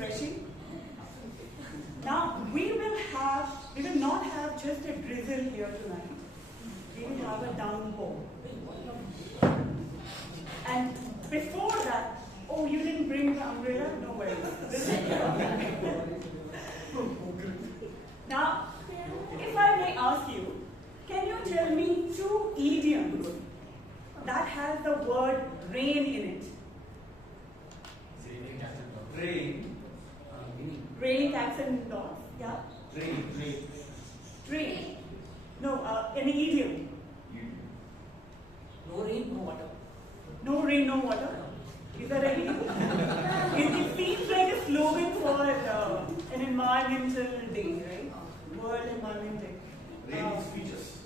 refreshing. Now, we will not have just a drizzle here tonight. We will have a downpour. And before that, oh, you didn't bring the umbrella? No worries. Now, if I may ask you, can you tell me 2 idioms that has the word rain in it? Raining cats and dogs. Yeah? Rain. No, any idiom? No rain, no water. No rain, no water? Is that any? It seems like a slogan for an environmental day, right? World Environment Day. Raining speeches.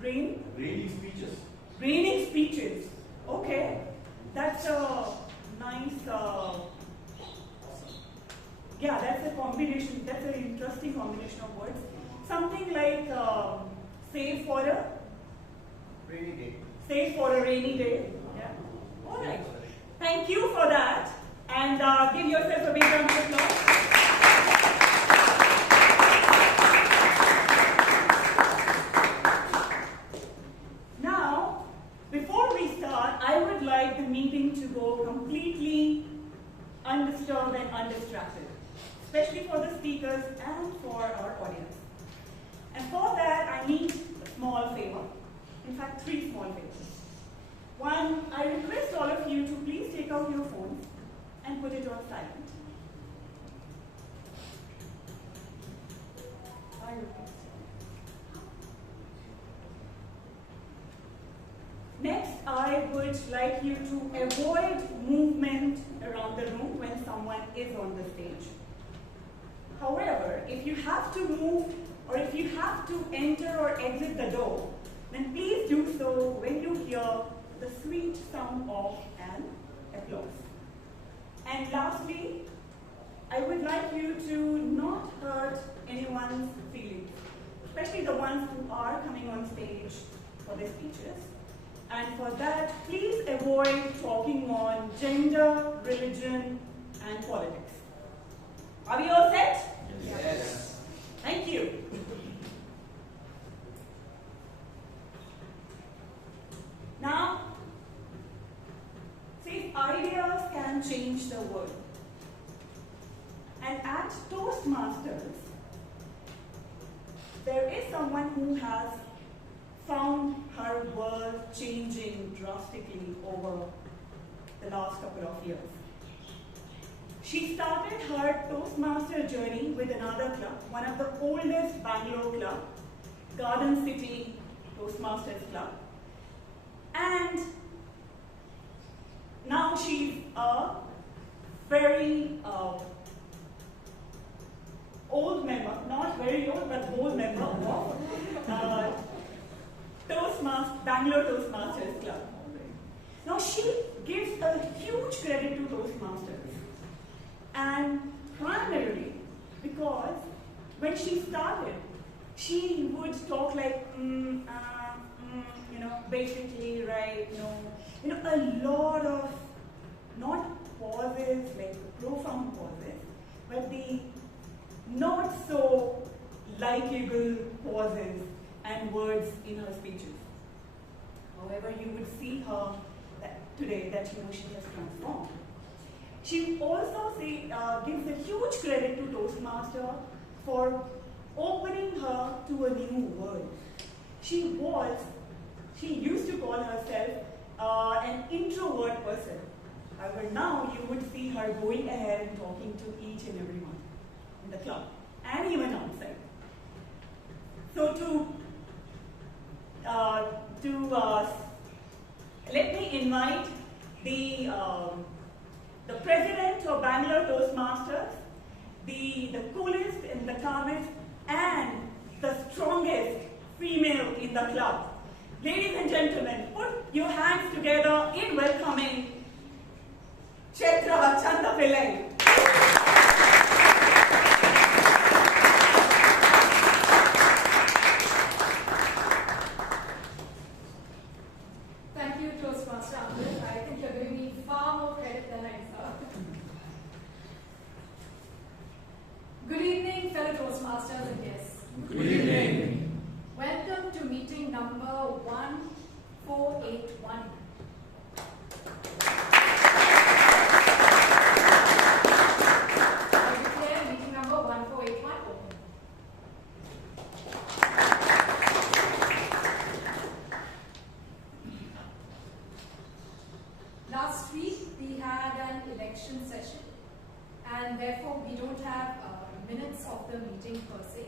Rain? Raining speeches. Raining speeches. Okay. That's a nice, yeah, that's a combination, that's an interesting combination of words. Something like save for a Rainy day. Save for a rainy day. Yeah. All right. Thank you for that. And give yourself a big round of applause. Now, before we start, I would like the meeting to go completely undisturbed and undistracted, especially for the speakers and for our audience. And for that, I need a small favor. In fact, 3 small favors. One, I request all of you to please take out your phones and put it on silent. I request. Next, I would like you to avoid movement around the room when someone is on the stage. However, if you have to move or if you have to enter or exit the door, then please do so when you hear the sweet sound of an applause. And lastly, I would like you to not hurt anyone's feelings, especially the ones who are coming on stage for their speeches. And for that, please avoid talking on gender, religion, and politics. Are we all set? Yes. Thank you. Now, see, ideas can change the world. And at Toastmasters, there is someone who has found her world changing drastically over the last couple of years. She started her Toastmaster journey with another club, one of the oldest Bangalore club, Garden City Toastmasters Club. And now she's a very old member, not very old, but old member of Bangalore Toastmasters Club. Now she gives a huge credit to Toastmasters, and primarily because when she started, she would talk like, basically, right, a lot of, not pauses, like profound pauses, but the not so likable pauses and words in her speeches. However, you would see her today that she has transformed. She also gives a huge credit to Toastmaster for opening her to a new world. She used to call herself an introvert person. However, now you would see her going ahead and talking to each and everyone in the club and even outside. So let me invite the president of Bangalore Toastmasters, the coolest and the calmest and the strongest female in the club. Ladies and gentlemen, put your hands together in welcoming Chaitra Chandapillai. Thank you, Toastmaster Amrit. I think you're giving me far more credit than I deserve. and therefore we don't have minutes of the meeting per se.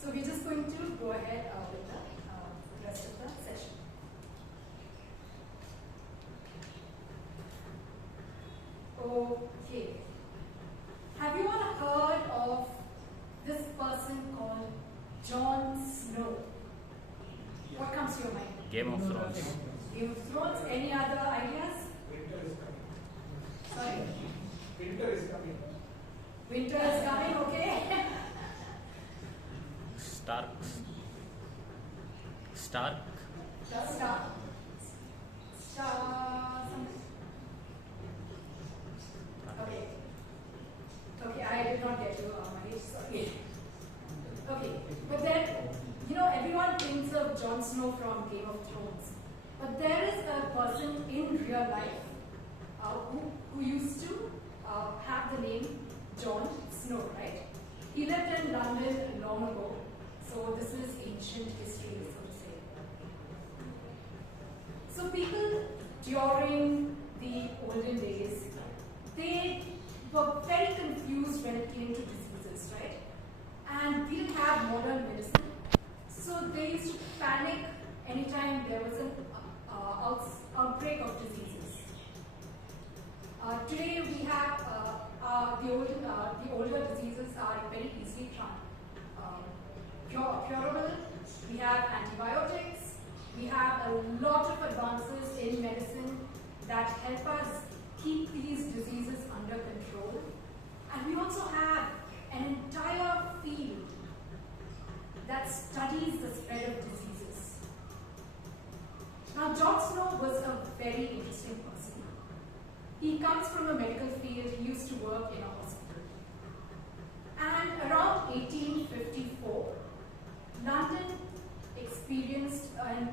So we're just going to go ahead with the rest of the session. Okay. Have you all heard of this person called Jon Snow? What comes to your mind? Game of Thrones. Game of Thrones. Any other ideas? Winter is coming. Sorry? Winter is coming. Winter is coming, okay? Stark. Star. Something. Okay. Okay, I did not get you, Mahesh, sorry. Okay, but then, you know, everyone thinks of Jon Snow from Game of Thrones. But there is a person in real life who used to have the name Jon Snow, right? He lived in London long ago, so this is ancient history, so to say. So people during the olden days, they were very confused when it came to diseases, right? And we didn't have modern medicine, so they used to panic anytime there was an outbreak of diseases. Today we have the older diseases are very easily curable. We have antibiotics. We have a lot of advances in medicine that help us keep these diseases under control. And we also have an entire field that studies the spread of diseases. Now, Jon Snow was a very interesting person. He comes from a medical field. He used to work in a hospital. And around 1854, London experienced a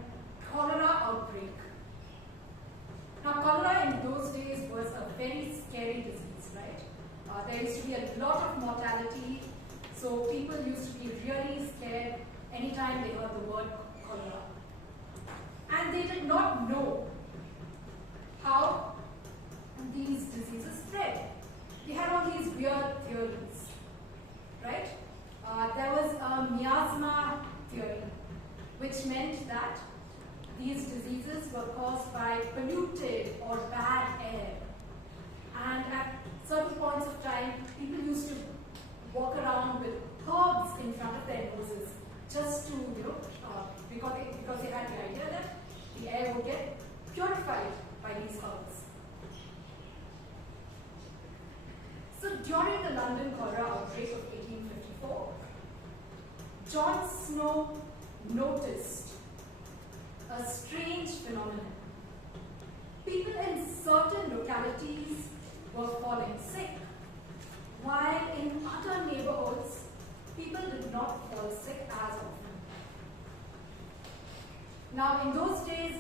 cholera outbreak. Now, cholera in those days was a very scary disease, right? There used to be a lot of mortality, so people used to be really scared anytime they heard the word cholera. And they did not know how these diseases spread. They had all these weird theories, right? There was a miasma theory, which meant that these diseases were caused by polluted or bad air. And at certain points of time, people used to walk around with herbs in front of their noses just to, because they had the idea that the air would get purified by these herbs. So during the London cholera outbreak of 1854, Jon Snow noticed a strange phenomenon. People in certain localities were falling sick, while in other neighborhoods, people did not fall sick as often. Now, in those days,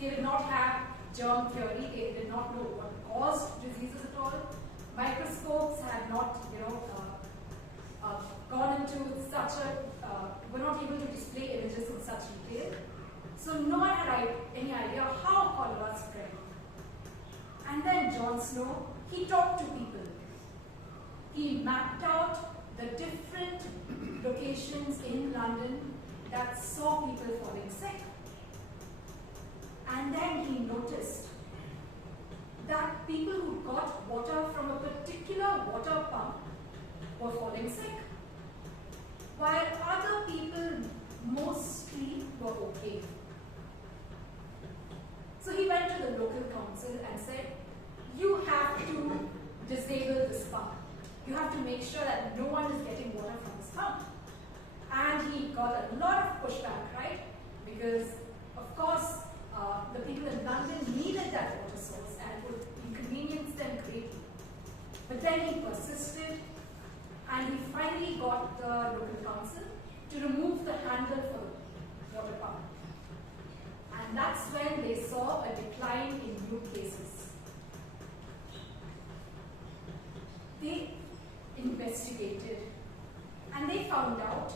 they did not have germ theory. They did not know what caused diseases at all. Microscopes had not, gone into such were not able to display images in such detail. So no one had any idea how cholera spread. And then Jon Snow, he talked to people. He mapped out the different locations in London that saw people falling sick. And then he noticed that people who got water from a particular water pump were falling sick, while other people mostly were okay. So he went to the local council and said, you have to disable this pump. You have to make sure that no one is getting water from this pump. And he got a lot of pushback, right? Because, of course, the people in London needed that water source and it would inconvenience them greatly. But then he persisted and he finally got the local council to remove the handle for the water pump. And that's when they saw a decline in new cases. They investigated and they found out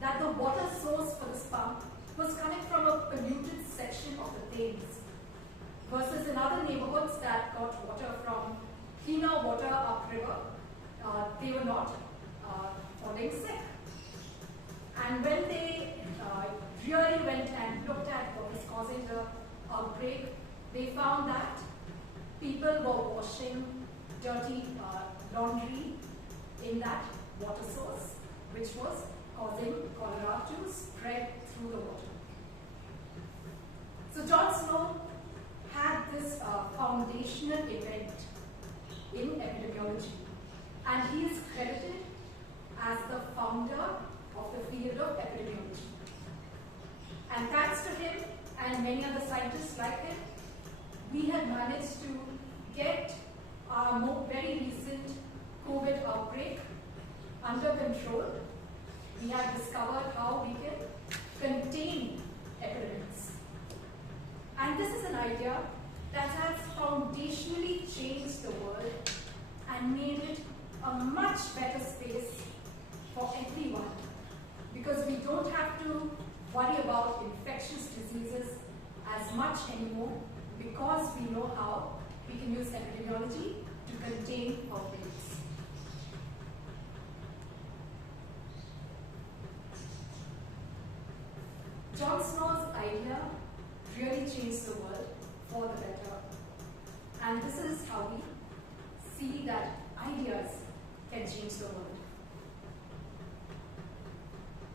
that the water source for this pump was coming from a polluted section of the Thames, versus in other neighborhoods that got water from cleaner water they were not falling sick. And when they really went and looked at what was causing the outbreak, they found that people were washing dirty laundry in that water source, which was causing cholera to spread through the water. So John Snow had this foundational event in epidemiology, and he is credited as the founder of the field of epidemiology. And thanks to him and many other scientists like him, we had managed to get our very recent COVID outbreak under control. We have discovered how we can contain epidemics. And this is an idea that has foundationally changed the world and made it a much better space for everyone, because we don't have to worry about infectious diseases as much anymore, because we know how we can use epidemiology to contain outbreaks. John Snow's idea really changed the world for the better. And this is how we see that ideas can change the world.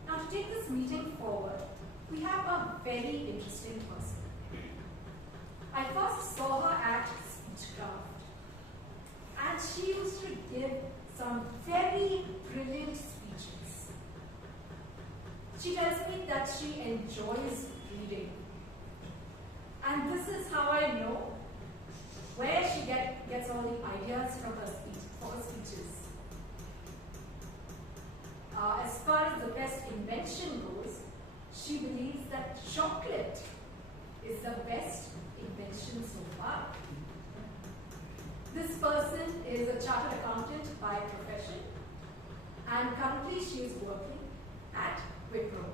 Now, to take this meeting forward, we have a very interesting person. I first saw her at Speechcraft, and she used to give some very brilliant speeches. She tells me that she enjoys reading. And this is how I know where she gets all the ideas from her speeches. As far as the best invention goes, she believes that chocolate is the best invention so far. This person is a chartered accountant by profession, and currently she is working at Wipro.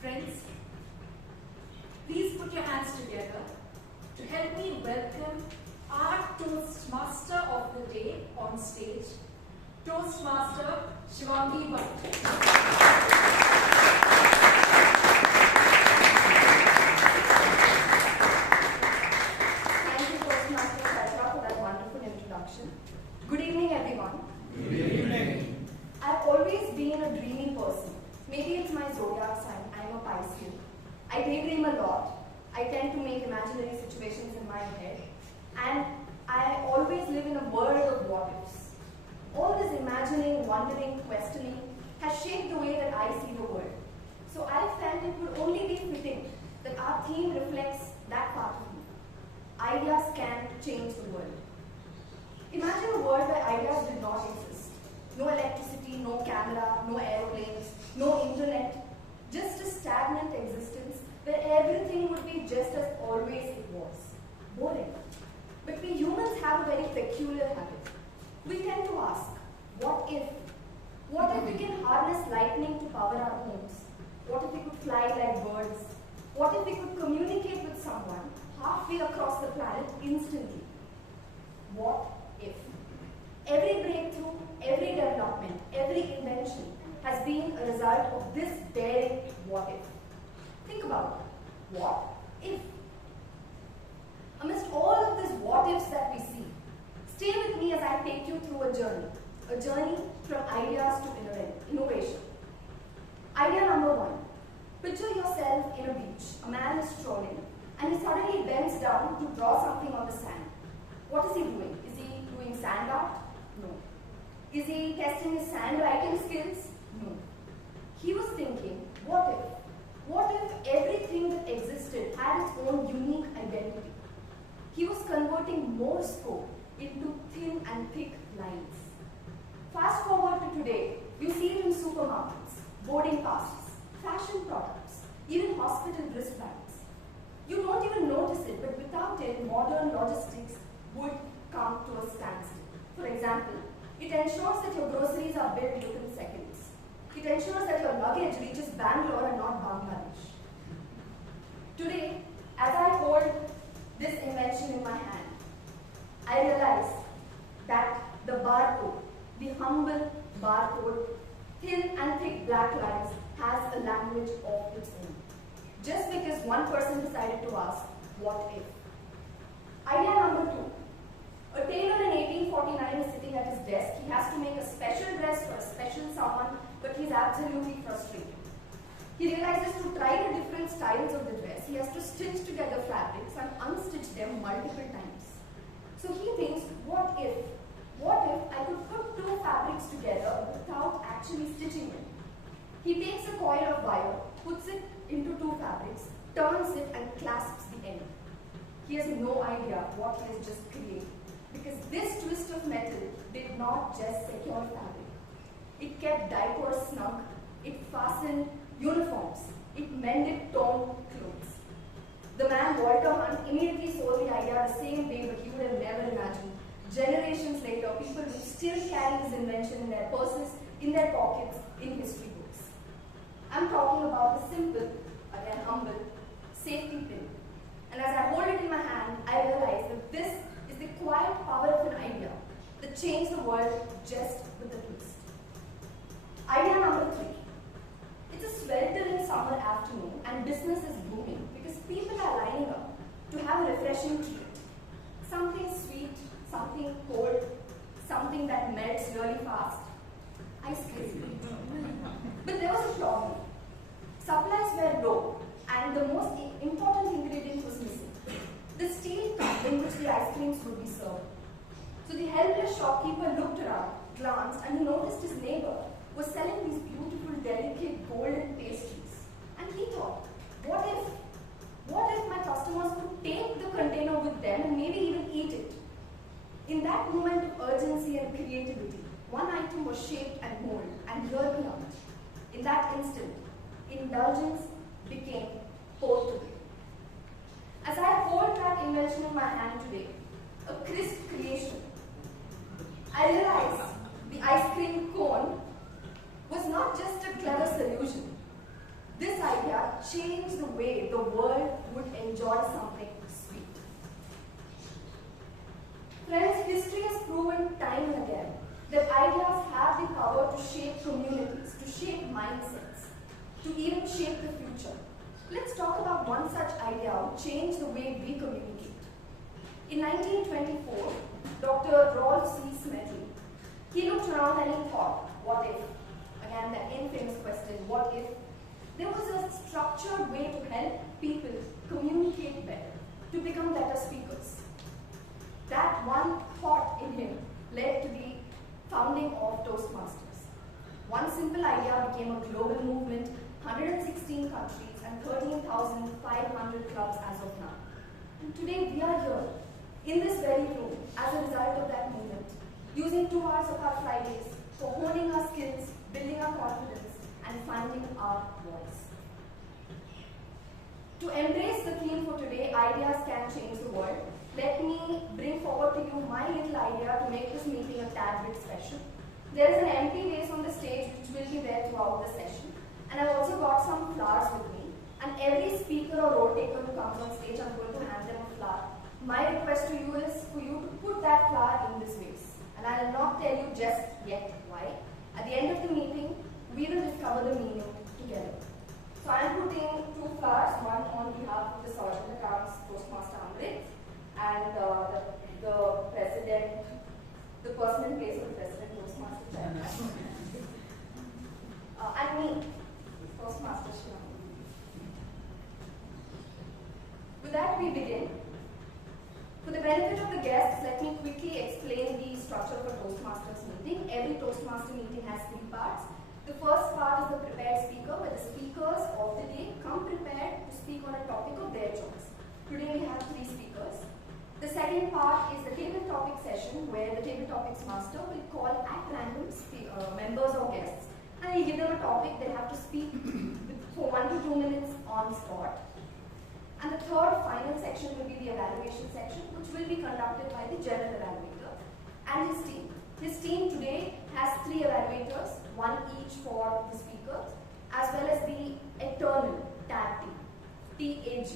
Friends, please put your hands together to help me welcome our Toastmaster of the day on stage, Toastmaster Shivangi Bhatt. Thank you, Toastmaster Chaitra, for that wonderful introduction. Good evening, everyone. Good evening. I've always been a dreamy person. Maybe it's my zodiac sign. I'm a Pisces. I daydream a lot. I tend to make imaginary situations in my head. And I always live in a world of what-ifs. All this imagining, wondering, questioning has shaped the way that I see the world. So I felt it would only be fitting that our theme reflects that part of me. Ideas can change the world. Imagine a world where ideas did not exist. No electricity, no camera, no aeroplanes, no internet. Just a stagnant existence where everything would be just as always it was. Boring. But we humans have a very peculiar habit. We tend to ask, what if? What if we can harness lightning to power our homes? What if we could fly like birds? What if we could communicate with someone halfway across the planet instantly? What if? Every breakthrough, every development, every invention has been a result of this daring what if. Think about it. What if? Amidst all of these what ifs that we see, stay with me as I take you through a journey from ideas to innovation. Idea number one. Picture yourself in a beach. A man is strolling and he suddenly bends down to draw something on the sand. What is he doing? Is he doing sand art? No. Is he testing his sandwriting skills? No. He was thinking, what if? What if everything that existed had its own unique identity? He was converting Morse code into thin and thick lines. Fast forward to today, you see it in supermarkets, boarding passes, fashion products, even hospital wristbands. You don't even notice it, but without it, modern logistics would come to a standstill. For example, it ensures that your groceries are billed within seconds. It ensures that your luggage reaches Bangalore and not Bangladesh. Today, as I hold this invention in my hand, I realize that the barcode, the humble barcode, thin and thick black lines, has a language of its own. Just because one person decided to ask, what if? Idea number 2. A tailor in 1849 is sitting at his desk. He has to make a special dress for a special someone, but he's absolutely frustrated. He realizes to try the different styles of the dress, he has to stitch together fabrics and unstitch them multiple times. So he thinks, what if I could put 2 fabrics together without actually stitching them? He takes a coil of wire, puts it into 2 fabrics, turns it and clasps the end. He has no idea what he has just created, because this twist of metal did not just secure fabric. It kept diapers snug, it fastened uniforms, it mended torn clothes. The man Walter Hunt immediately sold the idea the same day, but he would have never imagined. Generations later, people will still carry his invention in their purses, in their pockets, in history books. I'm talking about the simple, again humble, safety pin. And as I hold it in my hand, I realize that this is the quiet power of an idea that changed the world just with a twist. Idea number 3. It's a sweltering summer afternoon and business is booming because people are lining up to have a refreshing treat. Something sweet, something cold, something that melts really fast. Ice cream. But there was a problem. Supplies were low and the most important ingredient was missing. The steel cup in which the ice creams would be served. So the helpless shopkeeper looked around, glanced, and he noticed his neighbor was selling these beautiful, delicate, golden pastries. And he thought, what if my customers could take the container with them and maybe even eat it? In that moment of urgency and creativity, one item was shaped and molded, and here we are. In that instant, indulgence became portable. As I hold that invention in my hand today, a crisp creation, I realize the ice cream cone was not just a clever solution. This idea changed the way the world would enjoy something sweet. Friends, history has proven time and again that ideas have the power to shape communities, to shape mindsets, to even shape the future. Let's talk about one such idea which changed the way we communicate. In 1924, Dr. Rolf C. Smedley, he looked around and he thought, what if? Again, that infamous question, what if? There was a structured way to help people communicate better, to become better speakers. That one thought in him led to the founding of Toastmasters. One simple idea became a global movement, 116 countries and 13,500 clubs as of now. And today we are here, in this very room, as a result of that movement, using 2 hours of our Fridays for honing our skills, building our confidence, and finding our voice. To embrace the theme for today, ideas can change the world, let me bring forward to you my little idea to make this meeting a tad bit special. There is an empty vase on the stage which will be there throughout the session. And I've also got some flowers with me. And every speaker or role taker who comes on stage, I'm going to hand them a flower. My request to you is for you to put that flower in this vase. And I will not tell you just yet why. At the end of the meeting, we will discover the meaning together. So I am putting 2 flowers, one on behalf of the Sergeant Accounts Toastmaster Amrit and the President, the person in place of the President Toastmaster Chaitra, and me, Toastmaster Shivangi. With that, we begin. For the benefit of the guests, let me quickly explain the structure of a Toastmasters meeting. Every Toastmaster meeting has 3 parts. The first part is the prepared speaker, where the speakers of the day come prepared to speak on a topic of their choice. Today we have 3 speakers. The second part is the table topic session, where the table topics master will call at random members or guests, and he'll give them a topic. They have to speak for 1 to 2 minutes on spot. And the third final section will be the evaluation section, which will be conducted by the general evaluator and his team. His team today has 3 evaluators, 1 each for the speakers, as well as the eternal tag team, TAG.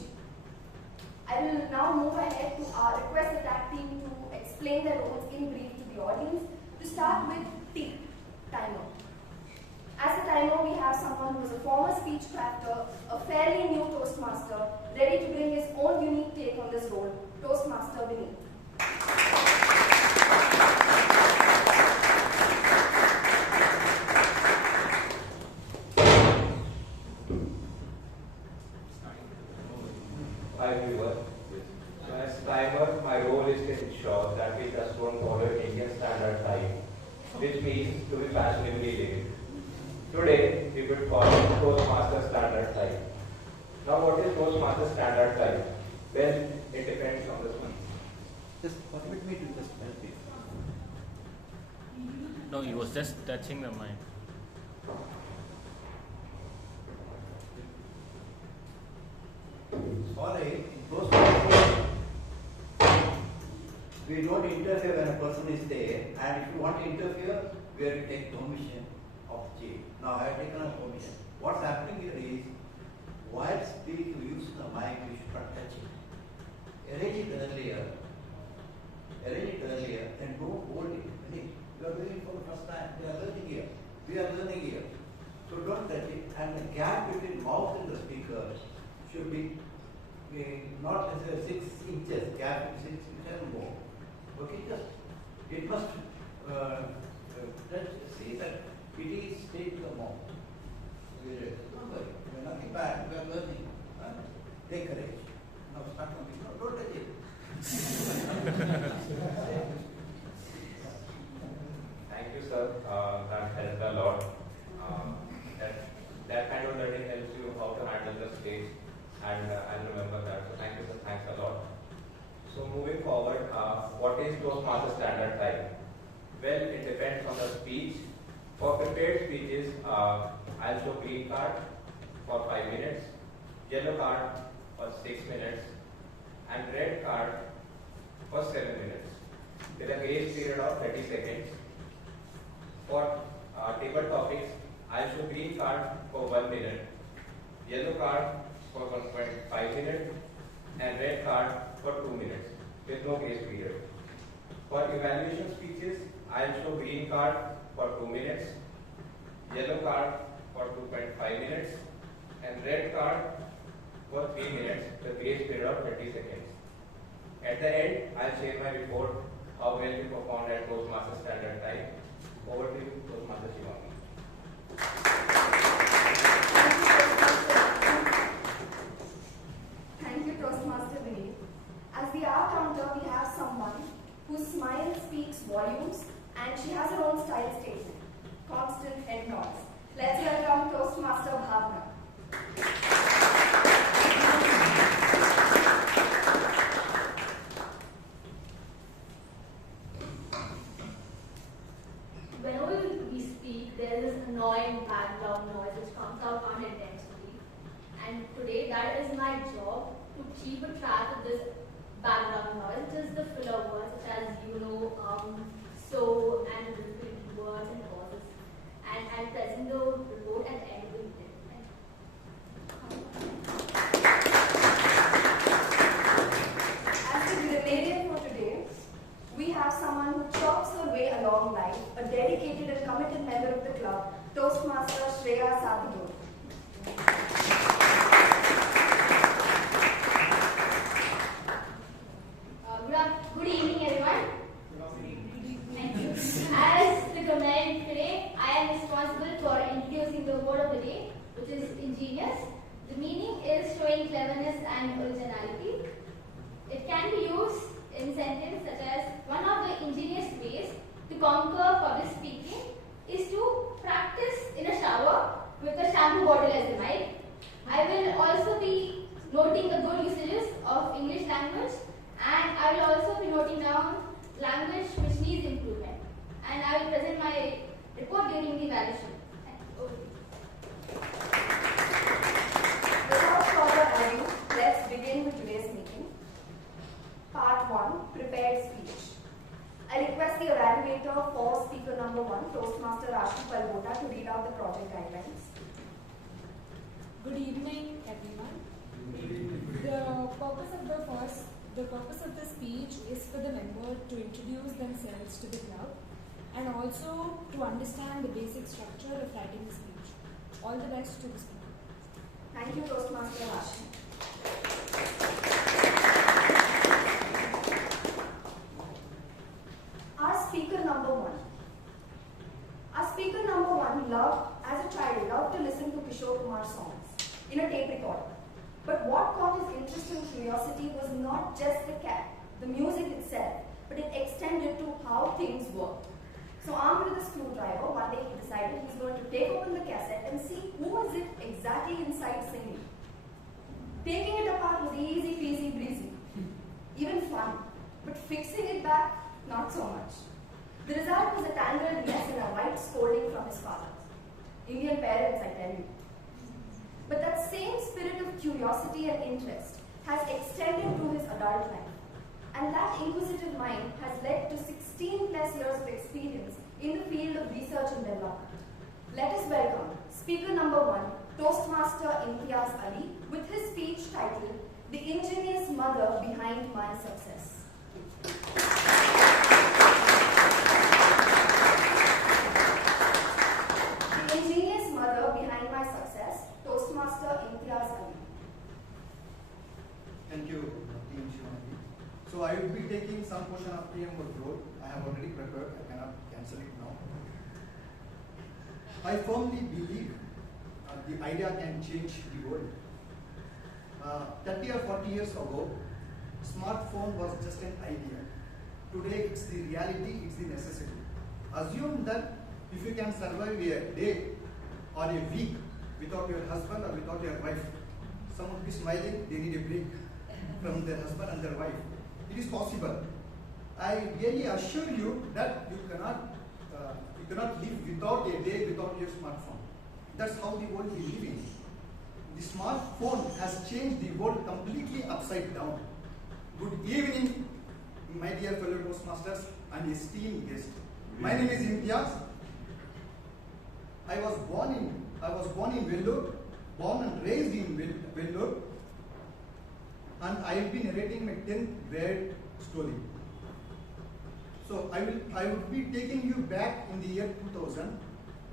I will now move ahead to request the tag team to explain their roles in brief to the audience. The To start with T, timer. As a timer, we have someone who is a former speech crafter, a fairly new Toastmaster, ready to bring his own unique take on this role, Toastmaster Vinny. Hi viewers. As timer, my role is to ensure that we just don't follow Indian standard time, which means to be fashionably late. Today, we will follow Toastmaster standard time. Now, what is Toastmaster standard time? Well, it depends on the speech. Just permit me to just help you. No, he was just touching the mic. Sorry, in Toastmasters, we don't interfere when a person is there, and if you want to interfere, we have to take permission of the chief. Now I have taken a permission. What's happening here is, while speaking, you use the mic, you should not touch it. Arrange it earlier, and don't hold it. You are doing it for the first time. We are learning here. So don't touch it, and the gap between mouth and the speaker should be not necessarily 6 inches, gap is 6 inches and more. Okay, it must see that it is take the mouth. Don't worry, we are nothing bad, we are learning. Take courage. Now start something. No, don't touch it. Thank you, sir. That helped a lot. That kind of learning helps you how to handle the stage, and I'll remember that. So thank you, sir. Thanks a lot. So moving forward, what is Toastmaster standard time? Well, it depends on the speech. For prepared speeches, I'll show green card for 5 minutes, yellow card for 6 minutes, and red card for 7 minutes, with a grace period of 30 seconds. For table topics, I'll show green card for 1 minute, yellow card for 1.5 minutes, and red card for 2 minutes, with no grace period. For evaluation speeches, I'll show green card for 2 minutes, yellow card for 2.5 minutes, and red card for 3 minutes, with grace period of 30 seconds. At the end, I'll share my report, how well we performed at Toastmaster standard time. Over to you, Toastmaster Shivangi. Thank you, Toastmaster Vinny. As the hour counter, we have someone whose smile speaks volumes, and she has her own style statement. Constant head nods. Let's welcome Toastmaster Bhavana. Whenever we speak, there is annoying background noise which comes out unintentionally. And today, that is my job, to keep a track of this background noise, which is the filler words such as so, and repeat words and pauses. And present the report at the end of the meeting. As the grammarian for today, we have someone who chops her way along life, a dedicated and committed member of the club, Toastmaster Shwetha. Good evening, everyone. Thank you. As the grammarian today, I am responsible for introducing the word of the day, which is ingenious. The meaning is showing cleverness and originality. It can be used in sentence such as, one of the ingenious ways to conquer public speaking is to practice in a shower with a shampoo bottle as the mic. I will also be noting the good usages of English language, and I will also be noting down language which needs improvement. And I will present my report during the evaluation. Without further ado, let's begin with today's meeting. Part 1, Prepared Speech. I request the evaluator for speaker number 1, Toastmaster to read out the project guidelines. Good evening, everyone. The purpose of the speech is for the member to introduce themselves to the club and also to understand the basic structure of writing a speech. All the best to the speaker. Thank you, Toastmaster Hashi. Our speaker number one. Our speaker number one as a child, loved to listen to Kishore Kumar songs in a tape recorder. But what caught his interest and curiosity was not just the music itself, but it extended to how things worked. So armed with a screwdriver, one day he decided he's going to take open the cassette and see who was it exactly inside singing. Taking it apart was easy, peasy, breezy, even fun. But fixing it back, not so much. The result was a tangled mess and a white scolding from his father. Indian parents, I tell you. But that same spirit of curiosity and interest has extended to his adult life. And that inquisitive mind has led to 16 plus years of experience in the field of research and development. Let us welcome speaker number one, Toastmaster Imtiaz Ali, with his speech titled, The Ingenious Mother Behind My Success. The ingenious mother behind my success, Toastmaster Imtiaz Ali. Thank you, Team Shivangi. So I will be taking some portion of PM role. I have already prepared. I cannot cancel it now. I firmly believe the idea can change the world. 30 or 40 years ago, smartphone was just an idea. Today, it's the reality, it's the necessity. Assume that if you can survive a day or a week without your husband or without your wife, some would be smiling, they need a break from their husband and their wife. It is possible. I really assure you that you cannot live without a day without your smartphone. That's how the world is living. The smartphone has changed the world completely upside down. Good evening, my dear fellow Toastmasters and esteemed guests. My name is Imtiaz. I was born in Vellore, born and raised in Vellore, and I will be narrating my 10th grade story. So I would be taking you back in the year 2000.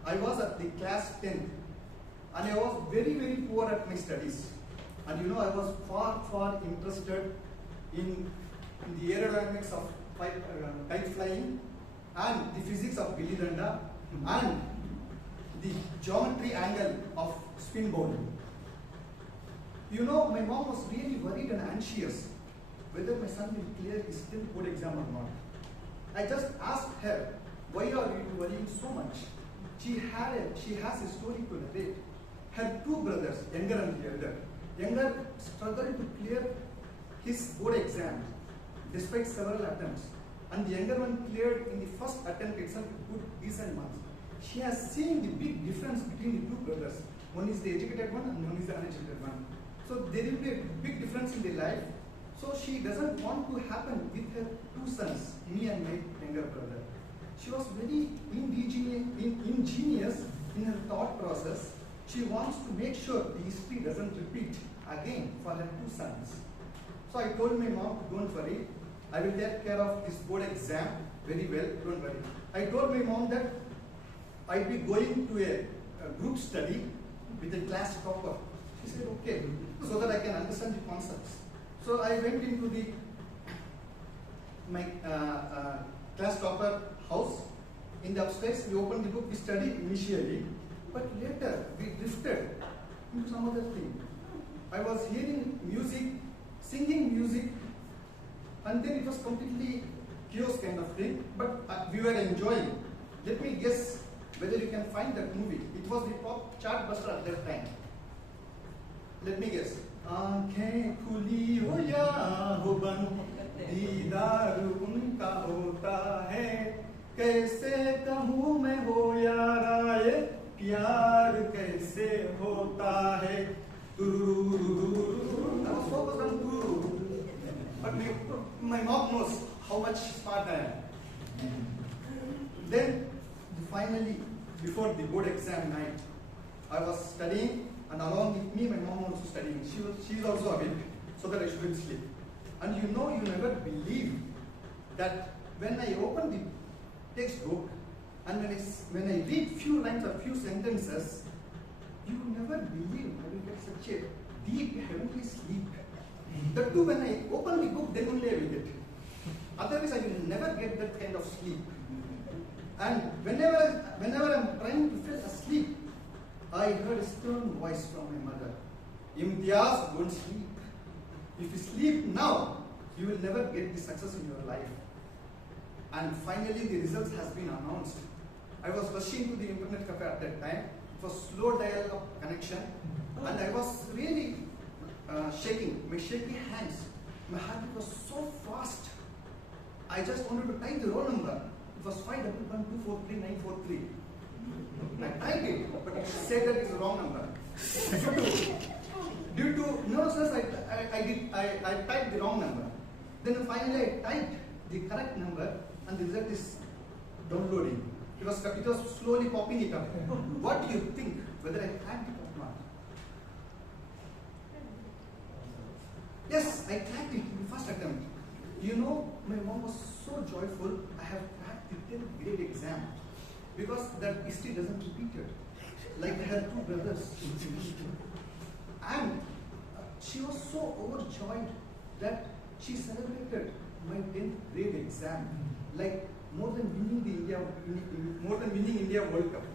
I was at the class 10th, and I was very, very poor at my studies. And I was far interested in the aerodynamics of kite flying, and the physics of gilli danda, and the geometry angle of spin bowling. My mom was really worried and anxious whether my son will clear his 10th board exam or not. I just asked her, why are you worrying so much? She has a story to narrate. Her two brothers, younger and elder. Younger struggled to clear his board exam despite several attempts. And the younger one cleared in the first attempt itself with good, decent marks. She has seen the big difference between the two brothers. One is the educated one and one is the uneducated one. So there will be a big difference in their life. So she doesn't want to happen with her two sons, me and my younger brother. She was very ingenious in her thought process. She wants to make sure the history doesn't repeat again for her two sons. So I told my mom, don't worry, I will take care of this board exam very well, don't worry. I told my mom that I'll be going to a group study with a class topper. She said, okay, so that I can understand the concepts. So I went into my class topper house. In the upstairs, we opened the book, we studied initially, but later we drifted into some other thing. I was hearing music, singing music, and then it was completely chaos kind of thing, but we were enjoying. Let me guess whether you can find that movie. It was the top chart buster at that time. Let me guess. आँखें खुली हो या हो बंद, दीदार उनका होता है, कैसे कहूँ मैं हो यारा ये प्यार कैसे होता है. I was focused on guru, but my mom knows how much smart I am. Then finally, before the board exam night, I was studying, and along with me, my mom also studying. She's also awake, so that I shouldn't sleep. And you never believe that when I opened the textbook, And when I read few lines or few sentences, you will never believe I will get such a deep heavenly sleep. That too, when I open the book, then only I will get it. Otherwise, I will never get that kind of sleep. And whenever I'm trying to fall asleep, I heard a stern voice from my mother. Imtiaz, don't sleep. If you sleep now, you will never get the success in your life. And finally, the results has been announced. I was rushing to the internet cafe at that time. It was slow dial-up connection, and I was really shaking, my shaky hands. My heartbeat was so fast. I just wanted to type the roll number. It was 511243943. I typed it, but it said that it's the wrong number. Due to nervousness, I typed the wrong number. Then finally I typed the correct number, and the result is downloading. It was slowly popping it up. What do you think? Whether I cracked it or not? Yes, I cracked it in the first attempt. You know, my mom was so joyful. I have cracked the 10th grade exam because that history doesn't repeat it. Like I had two brothers. And she was so overjoyed that she celebrated my 10th grade exam, like more than winning India World Cup.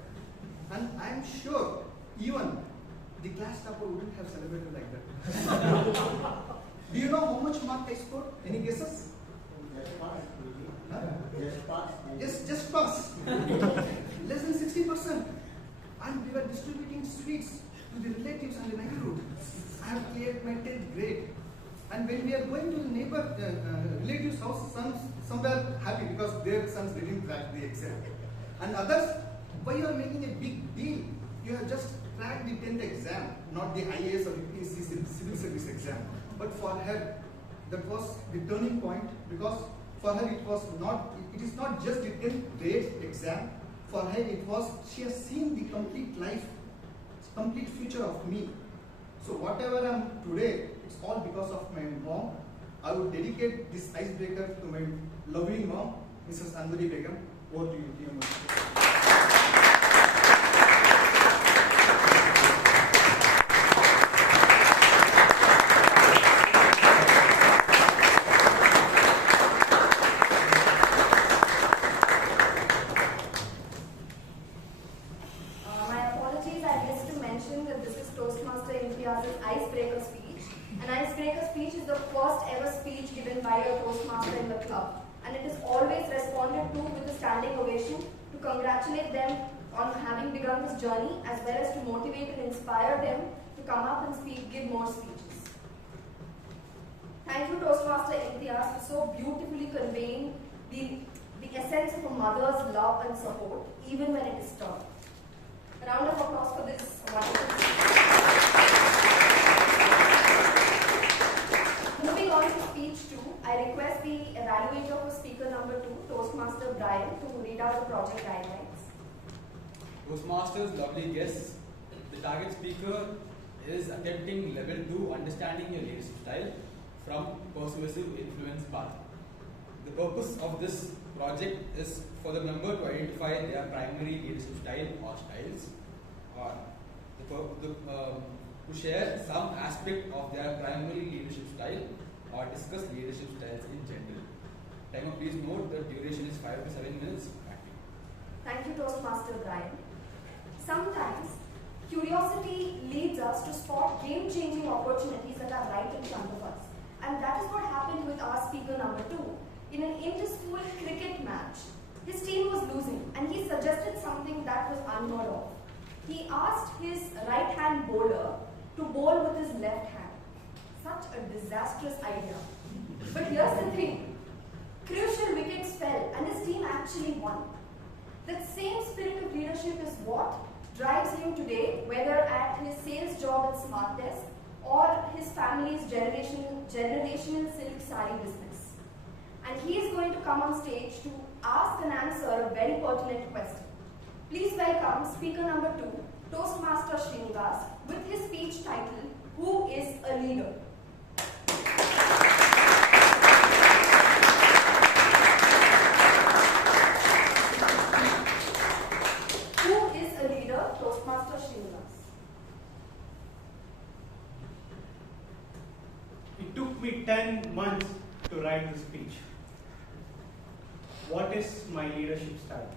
And I am sure even the class topper wouldn't have celebrated like that. Do you know how much mark I scored? Any guesses? Yes, just pass. Less than 60%. And we were distributing sweets to the relatives and the neighborhood. I have cleared my 10th grade. And when we are going to the relatives' house, some were happy because their sons didn't crack the exam. And others, why you are making a big deal? You have just cracked the 10th exam, not the IAS or the civil service exam. But for her, that was the turning point, because for her it is not just the 10th grade exam. For her she has seen the complete life, complete future of me. So whatever I am today, it's all because of my mom. I would dedicate this icebreaker to my lovely mom, Mrs. Anbari Begum. Over to you, dear mother. Icebreaker speech. An icebreaker speech is the first ever speech given by a Toastmaster in the club, and it is always responded to with a standing ovation to congratulate them on having begun this journey, as well as to motivate and inspire them to come up and give more speeches. Thank you, Toastmaster Imtiaz, for so beautifully conveying the essence of a mother's love and support, even when it is tough. A round of applause for this wonderful speech. Moving on to speech 2, I request the evaluator for speaker number 2, Toastmaster Brian, to read out the project guidelines. Toastmasters, lovely guests, the target speaker is attempting level 2 understanding your leadership style from persuasive influence path. The purpose of this project is for the member to identify their primary leadership style or styles, or to share some aspect of their primary leadership style or discuss leadership styles in general. Time of please note the duration is 5 to 7 minutes. Thank you, Toastmaster Brian. Sometimes curiosity leads us to spot game-changing opportunities that are right in front of us. And that is what happened with our speaker number 2. In an inter-school cricket match, his team was losing and he suggested something that was unheard of. He asked his right-hand bowler to bowl with his left hand. Such a disastrous idea. But here's the thing. Crucial wickets fell and his team actually won. That same spirit of leadership is what drives him today, whether at his sales job at Smart Desk or his family's generational silk saree business. And he is going to come on stage to ask and answer a very pertinent question. Please welcome speaker number 2, Toastmaster Srinivas, with his speech titled, Who is a Leader? what is my leadership style.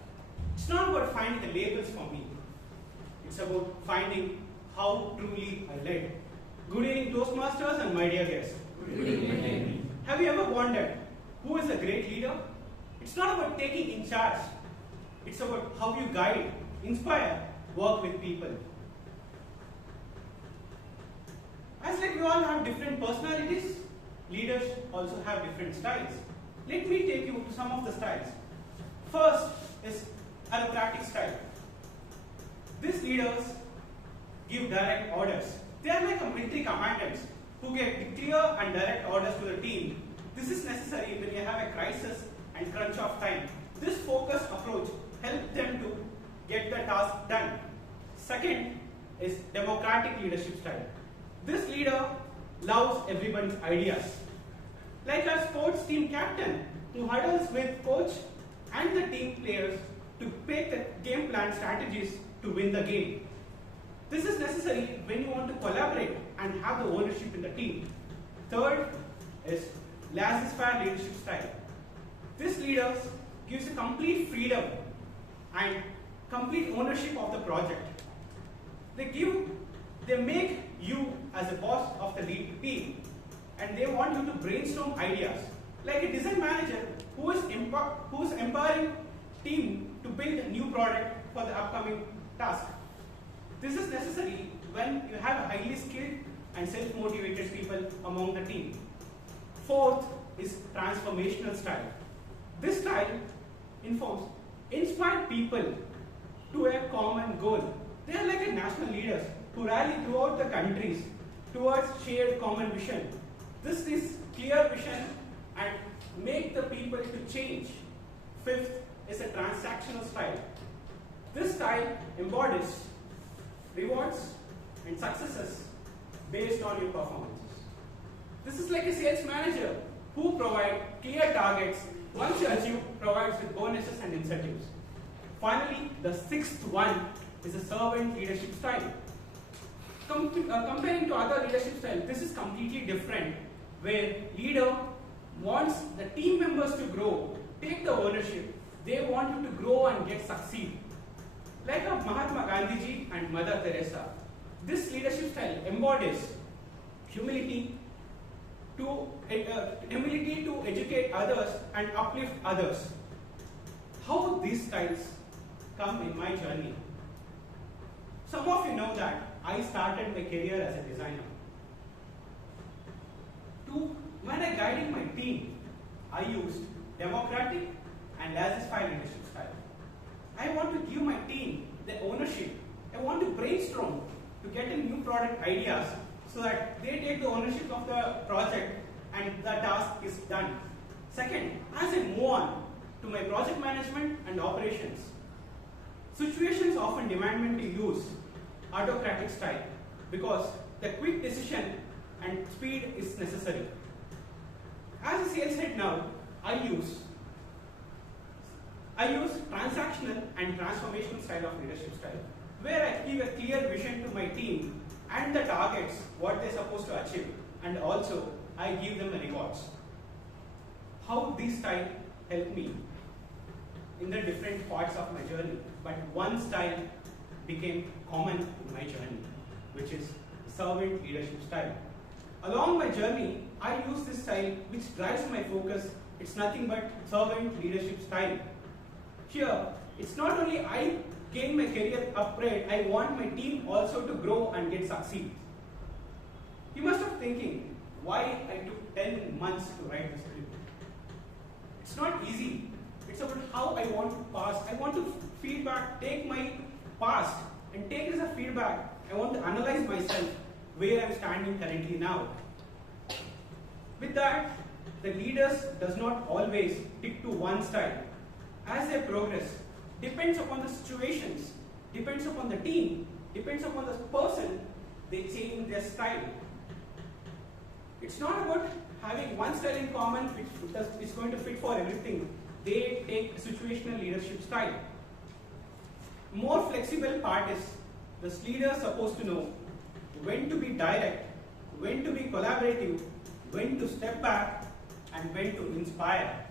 It's not about finding the labels for me. It's about finding how truly I led. Good evening, Toastmasters and my dear guests. Good evening. Have you ever wondered who is a great leader? It's not about taking in charge. It's about how you guide, inspire, work with people. As like we all have different personalities, leaders also have different styles. Let me take you to some of the styles. First is autocratic style. These leaders give direct orders. They are like a military commandants who give clear and direct orders to the team. This is necessary when you have a crisis and crunch of time. This focused approach helps them to get the task done. Second is democratic leadership style. This leader loves everyone's ideas. Like a sports team captain who huddles with coach and the team players to pick the game plan strategies to win the game. This is necessary when you want to collaborate and have the ownership in the team. Third is laissez-faire leadership style. This leader gives a complete freedom and complete ownership of the project. They make you as a boss of the lead team, and they want you to brainstorm ideas. Like a design manager who is empowering team to build a new product for the upcoming task. This is necessary when you have a highly skilled and self-motivated people among the team. Fourth is transformational style. This style inspires people to a common goal. They are like a national leaders who rally throughout the countries towards shared common vision. This is clear vision and make the people to change. Fifth is a transactional style. This style embodies rewards and successes based on your performances. This is like a sales manager who provides clear targets. Once you achieve, provides with bonuses and incentives. Finally, the sixth one is a servant leadership style. Comparing to other leadership styles, this is completely different, where leader wants the team members to grow, take the ownership. They want you to grow and succeed. Like a Mahatma Gandhi and Mother Teresa, this leadership style embodies humility to educate others and uplift others. How these styles come in my journey? Some of you know that I started my career as a designer. When I guided my team, I used democratic and laissez-faire leadership style. I want to give my team the ownership. I want to brainstorm to get a new product ideas so that they take the ownership of the project and the task is done. Second, as I move on to my project management and operations, situations often demand me to use autocratic style because the quick decision and speed is necessary. As a sales head now, I use transactional and transformational style of leadership style, where I give a clear vision to my team and the targets, what they're supposed to achieve, and also I give them the rewards. How these style help me in the different parts of my journey, but one style became common in my journey, which is servant leadership style. Along my journey, I use this style which drives my focus. It's nothing but servant leadership style. Here, it's not only I gain my career upgrade, I want my team also to grow and succeed. You must have thinking, why I took 10 months to write this script. It's not easy. It's about how I want to pass. I want to take my past and take it as a feedback. I want to analyze myself, where I'm standing currently now. With that, the leaders does not always stick to one style. As they progress, depends upon the situations, depends upon the team, depends upon the person, they change their style. It's not about having one style in common which is going to fit for everything. They take situational leadership style. More flexible part is this leader is supposed to know when to be direct, when to be collaborative, when to step back, and when to inspire.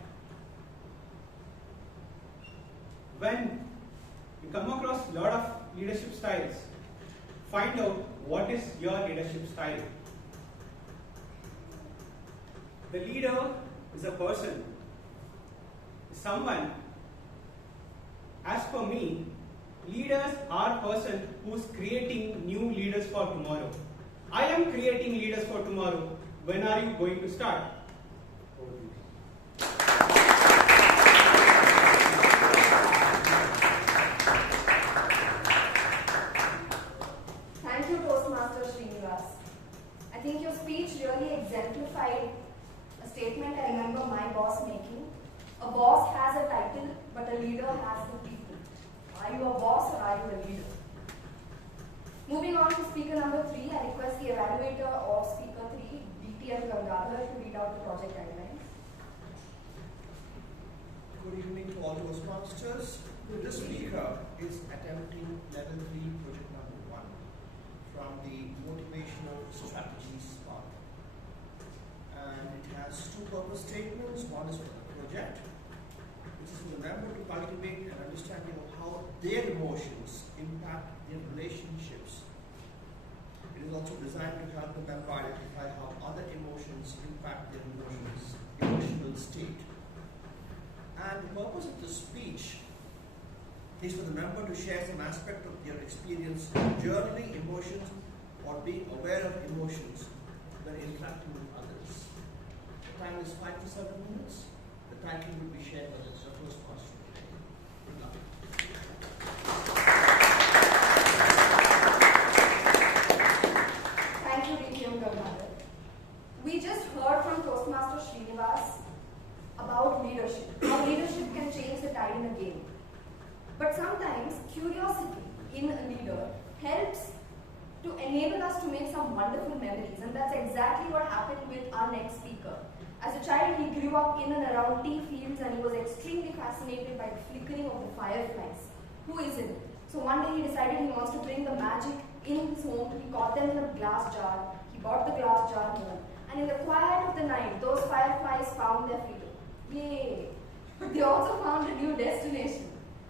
when you come across a lot of leadership styles, find out what is your leadership style. The leader is a person, someone. As per me, leaders are a person who's creating new leaders for tomorrow. I am creating leaders for tomorrow. When are you going to start? Thank you, Toastmaster Srinivas. I think your speech really exemplified a statement I remember my boss making. A boss has a title, but a leader has the people. Are you a boss or are you a leader? Moving on to speaker number 3, I request the evaluator of speaker 3, DTM Gangaadhar, to read out the project guidelines. Good evening to all Toastmasters. This speaker is attempting level 3 project number 1 from the motivational strategies part. And it has 2 purpose statements. One is for the project, which is for the member to cultivate an understanding of how their emotions impact their relationships. It is also designed to help the member identify how other emotions impact their emotional state. And the purpose of this speech is for the member to share some aspect of their experience journaling emotions or being aware of emotions when interacting with others. The time is 5 to 7 minutes. The title will be shared by the Toastmaster today. Good luck. Thank you, DTM Gangaadhar. We just heard from Toastmaster Srinivas about leadership, how leadership can change the tide in a game. But sometimes curiosity in a leader helps to enable us to make some wonderful memories, and that's exactly what happened with our next speaker. As a child, he grew up in and around tea fields, and he was extremely fascinated by the flickering of the fireflies. Who isn't? So one day he decided he wants to bring the magic in his home. He caught them in a glass jar. He brought the glass jar home, and in the quiet of the night, those fireflies found their freedom. Yay! They also found a new destination.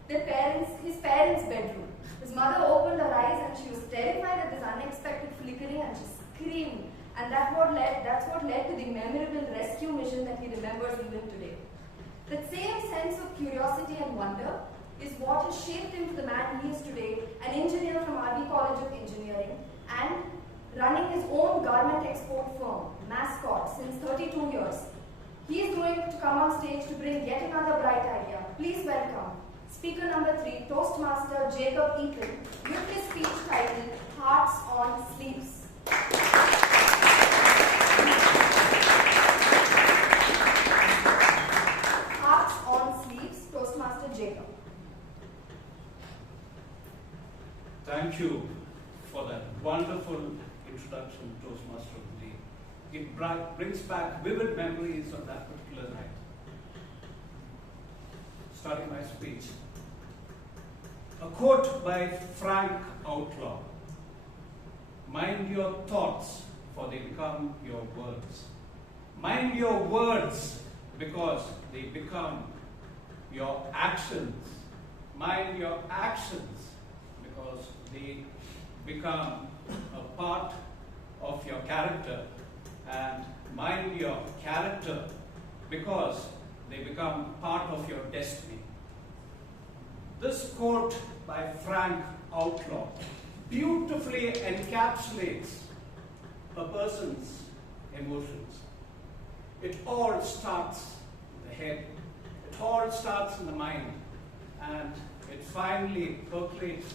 His parents' bedroom. His mother opened her eyes and she was terrified at this unexpected flickering, and she screamed. And that's what led to the memorable rescue mission that he remembers even today. That same sense of curiosity and wonder is what has shaped him to the man he is today, an engineer from RV College of Engineering and running his own garment export firm, Mascot, since 32 years. He is going to come on stage to bring yet another bright idea. Please welcome speaker number 3, Toastmaster Jacob Eapen, with his speech titled Hearts on Sleeves. Hearts on Sleeves, Toastmaster Jacob. Thank you for that wonderful introduction, Toastmaster of the Day. It brings back vivid memories of that particular night. Starting my speech. A quote by Frank Outlaw. Mind your thoughts, for they become your words. Mind your words, because they become your actions. Mind your actions, because they become a part of your character. And mind your character, because they become part of your destiny. This quote by Frank Outlaw beautifully encapsulates a person's emotions. It all starts in the head, it all starts in the mind, and it finally percolates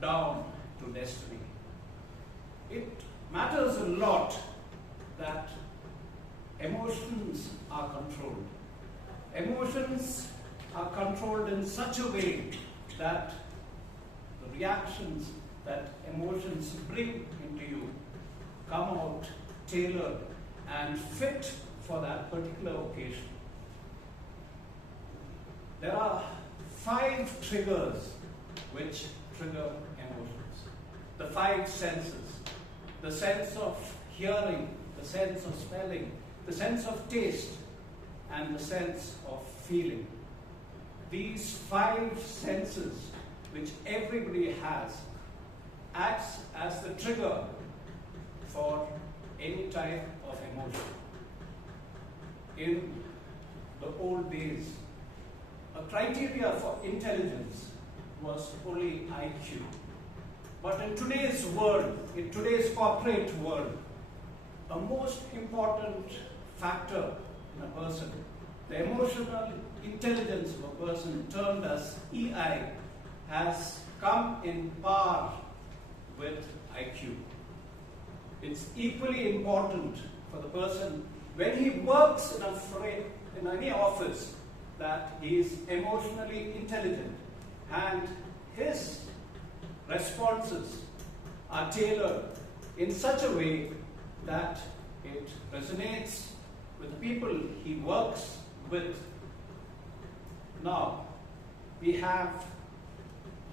down to destiny. It matters a lot that emotions are controlled. Emotions are controlled in such a way that the reactions that emotions bring into you come out tailored and fit for that particular occasion. There are 5 triggers which trigger emotions. The 5 senses. The sense of hearing, the sense of smelling, the sense of taste, and the sense of feeling. these 5 senses, which everybody has, acts as the trigger for any type of emotion. In the old days, a criteria for intelligence was only IQ. But in today's world, in today's corporate world, a most important factor in a person, the emotional intelligence of a person, termed as EI, has come in par with IQ. It's equally important for the person when he works in any office that he is emotionally intelligent and his responses are tailored in such a way that it resonates with the people he works with. Now, we have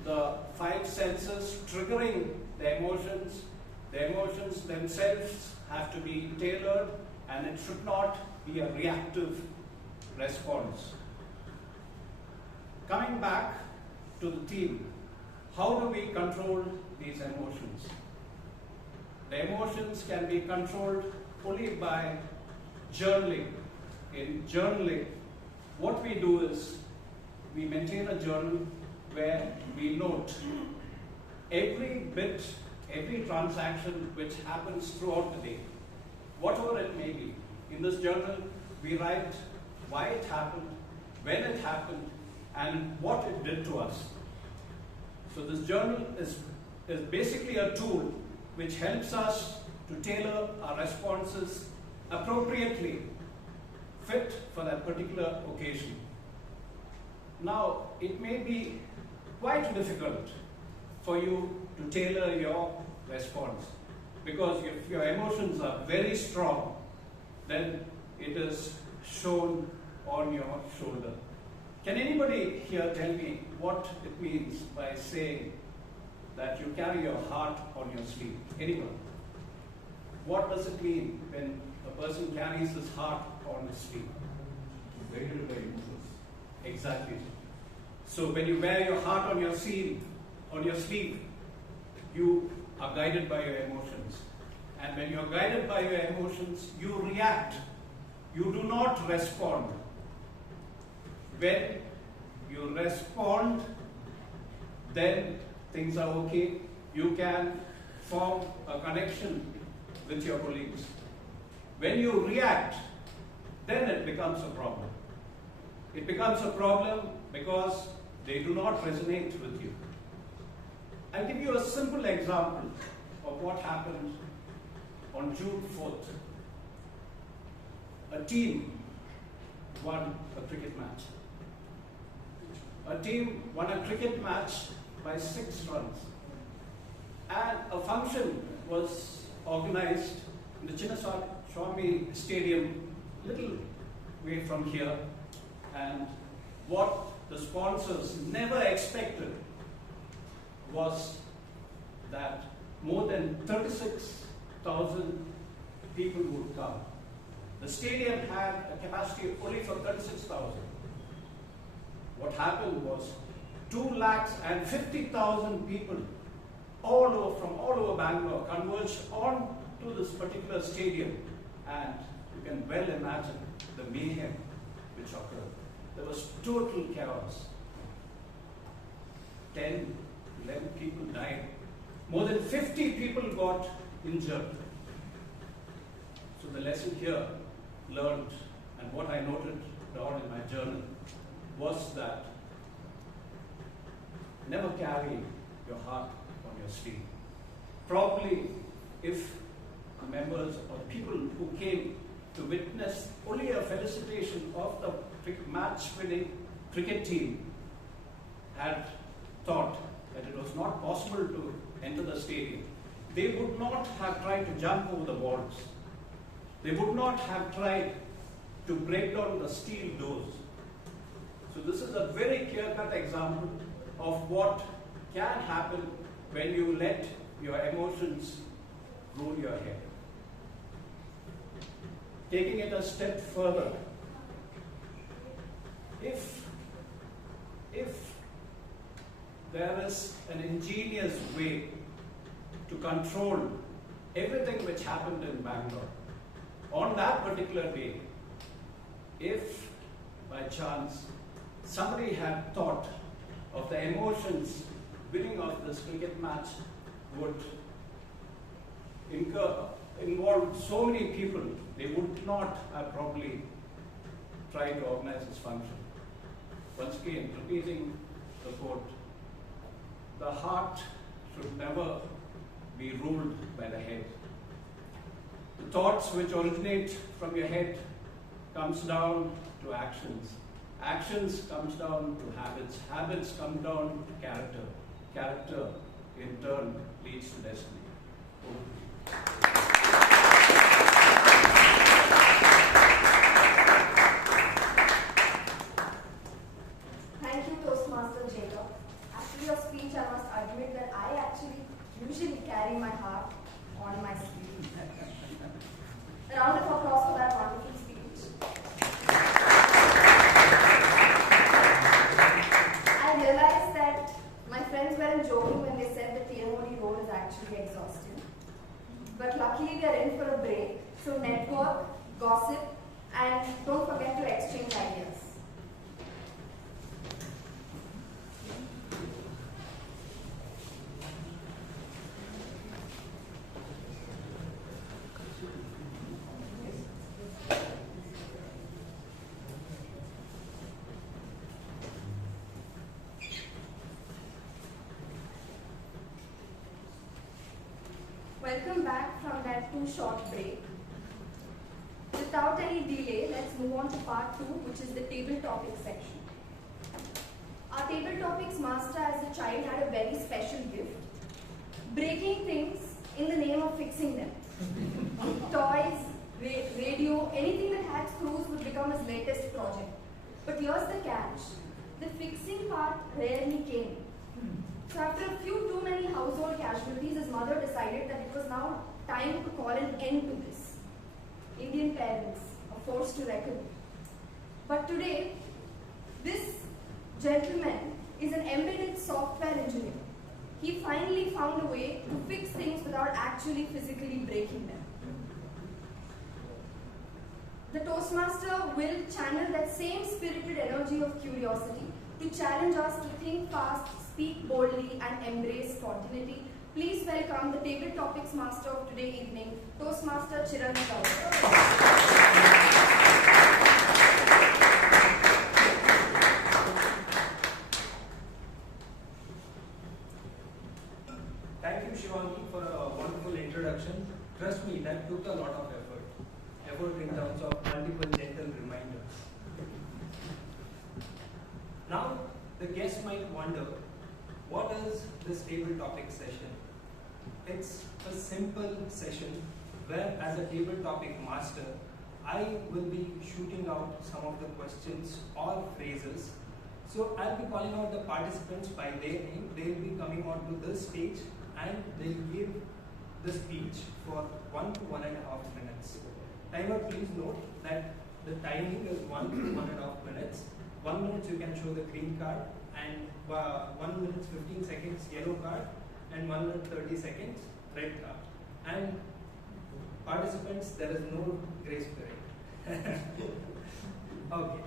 the 5 senses triggering the emotions. The emotions themselves have to be tailored, and it should not be a reactive response. Coming back to the theme, how do we control these emotions? The emotions can be controlled only by journaling. In journaling, what we do is we maintain a journal where we note every bit, every transaction which happens throughout the day, whatever it may be. In this journal, we write why it happened, when it happened, and what it did to us. So this journal is basically a tool which helps us to tailor our responses appropriately, fit for that particular occasion. Now, it may be quite difficult for you to tailor your response, because if your emotions are very strong, then it is shown on your shoulder. Can anybody here tell me what it means by saying that you carry your heart on your sleeve? Anyone? What does it mean when a person carries his heart on his sleeve? Guided by emotions. Exactly. So when you wear your heart on your sleeve, you are guided by your emotions. And when you are guided by your emotions, you react. You do not respond. When you respond, then things are okay. You can form a connection with your colleagues. When you react, then it becomes a problem. It becomes a problem because they do not resonate with you. I'll give you a simple example of what happened on June 4th. A team won a cricket match. A team won a cricket match by 6 runs. And a function was organized in the Chinnaswamy Stadium, little way from here. And what the sponsors never expected was that more than 36,000 people would come. The stadium had a capacity only for 36,000. What happened was 250,000 people from all over Bangalore converged onto this particular stadium, and you can well imagine the mayhem which occurred. There was total chaos. 10, 11 people died. More than 50 people got injured. So the lesson here learned, and what I noted down in my journal, was that never carry your heart on your sleeve. Probably if the members or people who came to witness only a felicitation of the match-winning cricket team had thought that it was not possible to enter the stadium, they would not have tried to jump over the walls. They would not have tried to break down the steel doors. So this is a very clear-cut example of what can happen when you let your emotions rule your head. Taking it a step further, if there is an ingenious way to control everything which happened in Bangalore. On that particular day, if by chance somebody had thought of the emotions winning of this cricket match would involve so many people, they would not have probably tried to organize this function. Once again, repeating the quote, the heart should never be ruled by the head. The thoughts which originate from your head comes down to actions. Actions comes down to habits. Habits come down to character. Character, in turn, leads to destiny. Thank you, Toastmaster Chaitra. After your speech, I must admit that I actually usually carry my heart on my sleeve. A round of applause for that wonderful speech. I realized that my friends weren't joking when they said the TMOD role is actually exhausting. But luckily we are in for a break, so network, gossip, and don't forget to exchange ideas. Welcome back from that short break. Without any delay, let's move on to part 2, which is the table topics section. Our table topics master as a child had a very special gift: breaking things in the name of fixing them. Toys, radio, anything that had screws would become his latest project. But here's the catch: the fixing part rarely came. So after a few too many household casualties, his mother decided that it was now time to call an end to this. Indian parents, a force to reckon with. But today, this gentleman is an embedded software engineer. He finally found a way to fix things without actually physically breaking them. The Toastmaster will channel that same spirited energy of curiosity to challenge us to think fast, speak boldly, and embrace spontaneity. Please welcome the table topics master of today evening, Toastmaster Chiranth. Thank you, Shivangi, for a wonderful introduction. Trust me, that took a lot of effort. Effort in terms of multiple gentle reminders. Now, the guests might wonder, what is this table topic session? It's a simple session where, as a table topic master, I will be shooting out some of the questions or phrases. So I'll be calling out the participants by their name. They'll be coming onto this stage and they'll give the speech for 1 to 1.5 minutes. Timer, please note that the timing is 1 to 1.5 minutes. 1 minute you can show the green card, and 1 minute 15 seconds yellow card, and 1 minute 30 seconds red card. And participants, there is no grace period. Okay.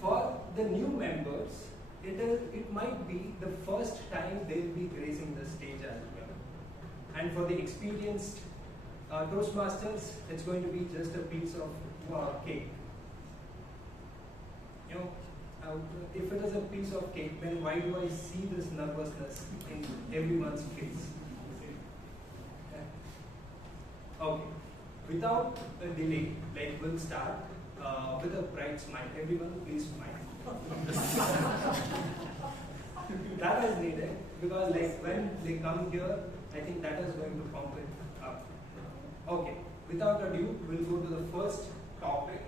For the new members, it might be the first time they'll be gracing the stage as well. And for the experienced Toastmasters, it's going to be just a piece of cake. You know, if it is a piece of cake, then why do I see this nervousness in everyone's face? Okay. Without a delay, we'll start with a bright smile. Everyone, please smile. That is needed because, when they come here, I think that is going to pump it up. Okay. Without ado, we'll go to the first topic.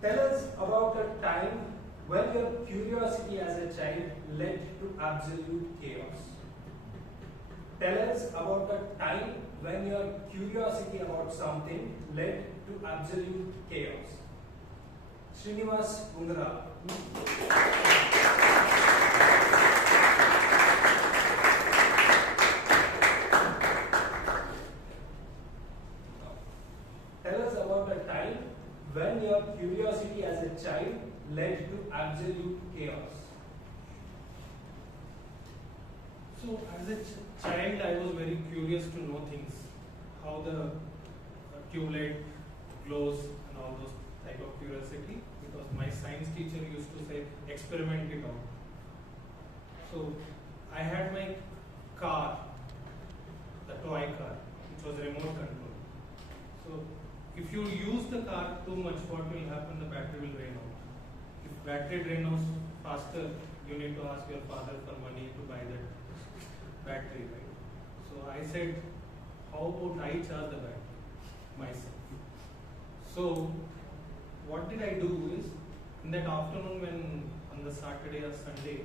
Tell us about a time when your curiosity as a child led to absolute chaos. Tell us about a time when your curiosity about something led to absolute chaos. Srinivas Vungrala. Tell us about a time when your curiosity as a child led to absolute chaos. So, as a child, I was very curious to know things, how the tube light glows and all those type of curiosity, because my science teacher used to say, experiment it out. So, I had my car, the toy car, which was remote control. So, if you use the car too much, what will happen? The battery will drain out. If battery drains out faster, you need to ask your father for money to buy that battery, right? So I said, how about I charge the battery myself? So what did I do is, in that afternoon when on the Saturday or Sunday,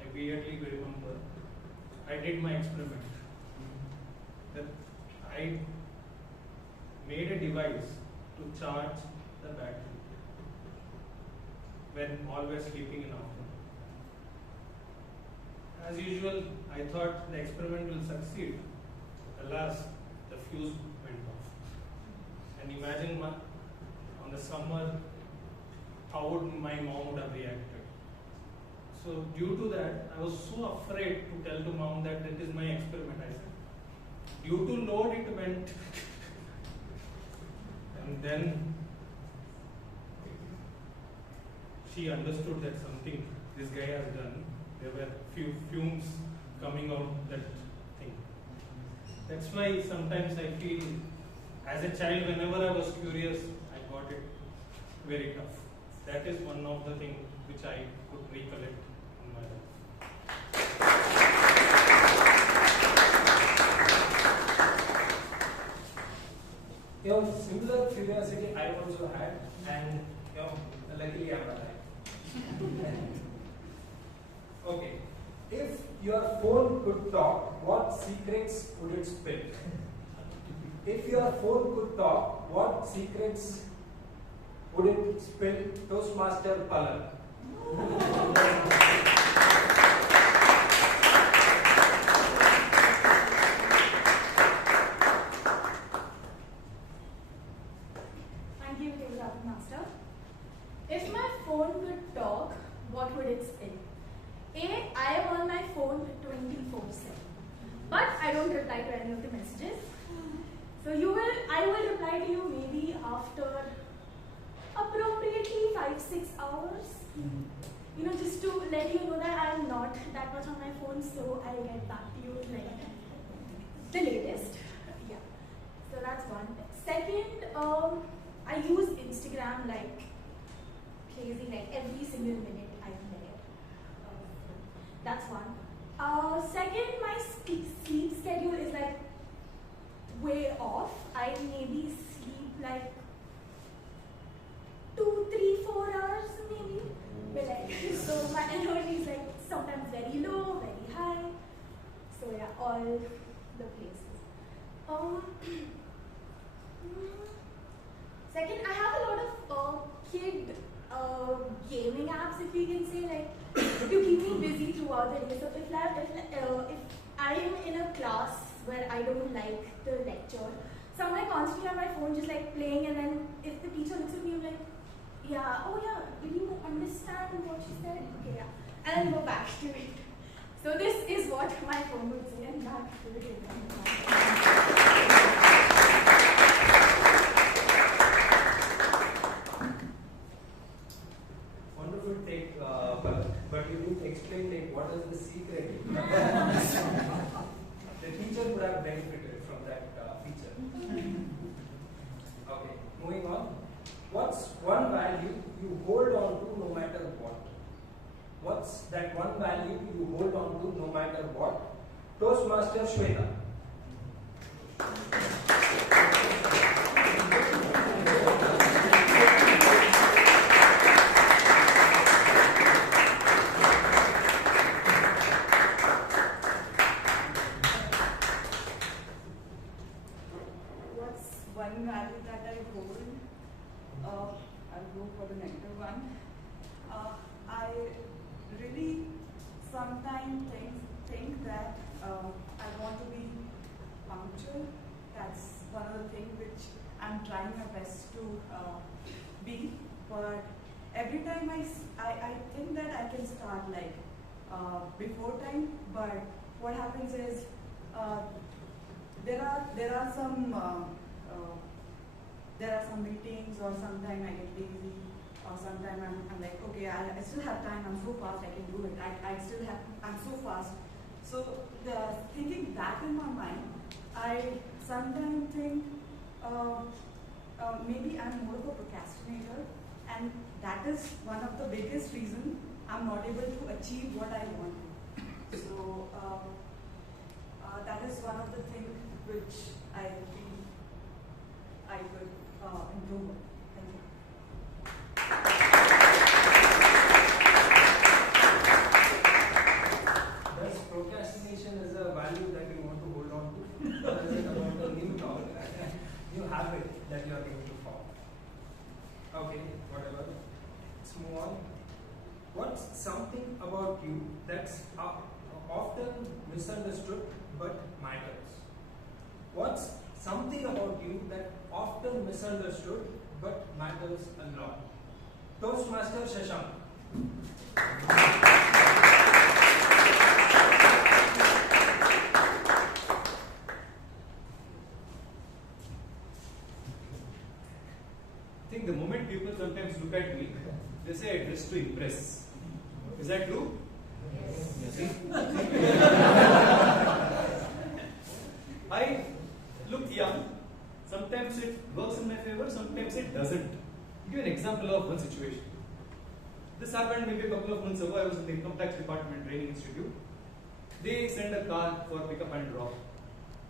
I weirdly remember, I did my experiment. That I made a device to charge the battery when all were sleeping in afternoon. As usual, I thought the experiment will succeed. Alas, the fuse went off. And imagine on the summer, how would my mom would have reacted. So due to that, I was so afraid to tell to mom that that is my experiment. I said, due to load, it went. And then she understood that something this guy has done. There were few fumes coming out that thing. That's why sometimes I feel, as a child, whenever I was curious, I got it very tough. That is one of the things which I could recollect in my life. You know, similar curiosity I also had, and you know, luckily I'm alive. Okay, if your phone could talk, what secrets would it spill? If your phone could talk, what secrets would it spill? Toastmaster Palak. Thank you, Toastmaster. If my phone could talk, what would it spill? A, I am on my phone 24/7, but I don't reply to any of the messages. So I will reply to you maybe after appropriately 5-6 hours. You know, just to let you know that I am not that much on my phone, so I'll get back to you like the latest. Yeah. So that's one. Second, I use Instagram like crazy, like every single minute I'm there. That's one. Second, my sleep schedule is like way off. I maybe sleep like 2, 3, 4 hours maybe. But like, so my energy is like sometimes very low, very high. So yeah, all the places. Second, I have a lot of kid gaming apps, if you can say, like to keep me busy throughout the day. So if I am in a class where I don't like the lecture, so I constantly have my phone just like playing, and then if the teacher looks at me, I'm like, yeah, oh yeah, did you understand what she said? Okay, yeah, and then go back to it. So this is what my phone would say, and back to it. Wonderful take, but you didn't explain like what is the secret. The teacher would have benefited from that feature. Okay, moving on. What's one value you hold on to no matter what? What's that one value you hold on to no matter what? Toastmaster Shwetha. sometimes think that I want to be punctual. That's one of the things which I'm trying my best to be. But every time I think that I can start like before time. But what happens is there are some meetings, or sometimes I get lazy, or sometimes I'm like, okay, I still have time, I'm so fast, I can do it. I'm so fast. So thinking that in my mind, I sometimes think maybe I'm more of a procrastinator, and that is one of the biggest reasons I'm not able to achieve what I want. So that is one of the things which I feel I could improve on. Thank you. Thus, procrastination is a value that you want to hold on to. Or is it about a new thought, new habit that you are going to form? Okay, whatever. Let's move on. What's something about you that's often misunderstood but matters? What's something about you that often misunderstood but matters a lot? Toastmaster Shashank. I think the moment people sometimes look at me, they say I dress to impress. Is that true? Yes. See? I look young. Sometimes it works in my favor, sometimes it doesn't. I'll give an example of one situation. This happened maybe a couple of months ago. I was in the Income Tax Department Training Institute. They sent a car for pickup and drop.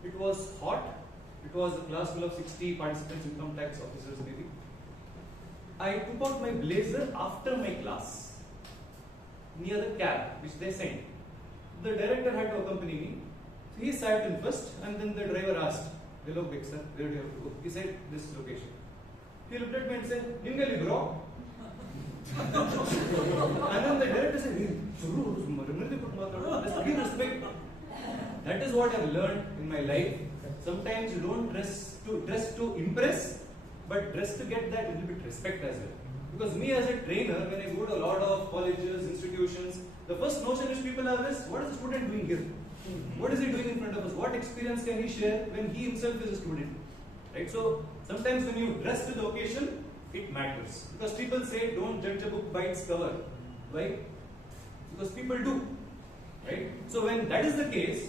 It was hot. It was a class full of 60 participants, income tax officers maybe. I took out my blazer after my class, near the cab which they sent. The director had to accompany me. So he sat in first, and then the driver asked, "Hello, big sir, where do you have to go?" He said, "This location." He looked at me and said, "Dingali bro." And then the director said, "Let's give respect." That is what I've learned in my life. Sometimes you don't dress to impress, but dress to get that little bit respect as well. Because me as a trainer, when I go to a lot of colleges, institutions, the first notion which people have is, what is the student doing here? What is he doing in front of us? What experience can he share when he himself is a student? Right? So sometimes when you dress to the occasion, it matters. Because people say, don't judge a book by its cover. Why? Because people do. Right? So when that is the case,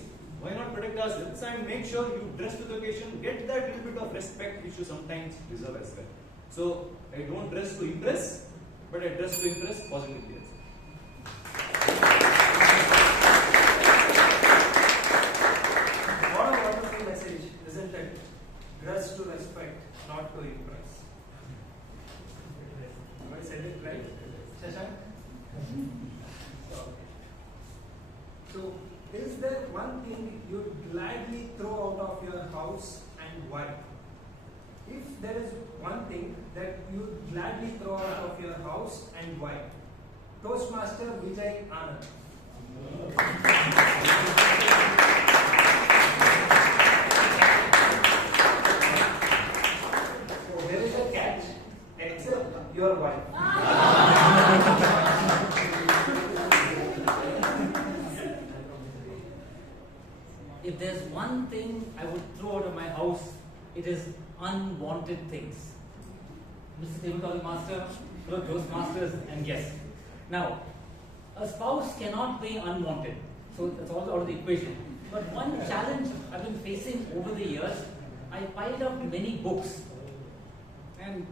why not protect ourselves and make sure you dress to the occasion, get that little bit of respect which you sometimes deserve as well. So I don't dress to impress, but I dress to impress positively as well. What a wonderful message, isn't it? Dress to respect, not to impress. Have I said it right, Shashank? So, is there one thing you'd gladly throw out of your house, and why? If there is one thing that you'd gladly throw out of your house, and why? Toastmaster Vijay, Anand. So there is a catch, except your wife. If there's one thing I would throw out of my house, it is unwanted things. Mr. Tabletop Master, fellow Toastmasters, and guests. Now, a spouse cannot be unwanted, so that's all out of the equation. But one challenge I've been facing over the years, I piled up many books, and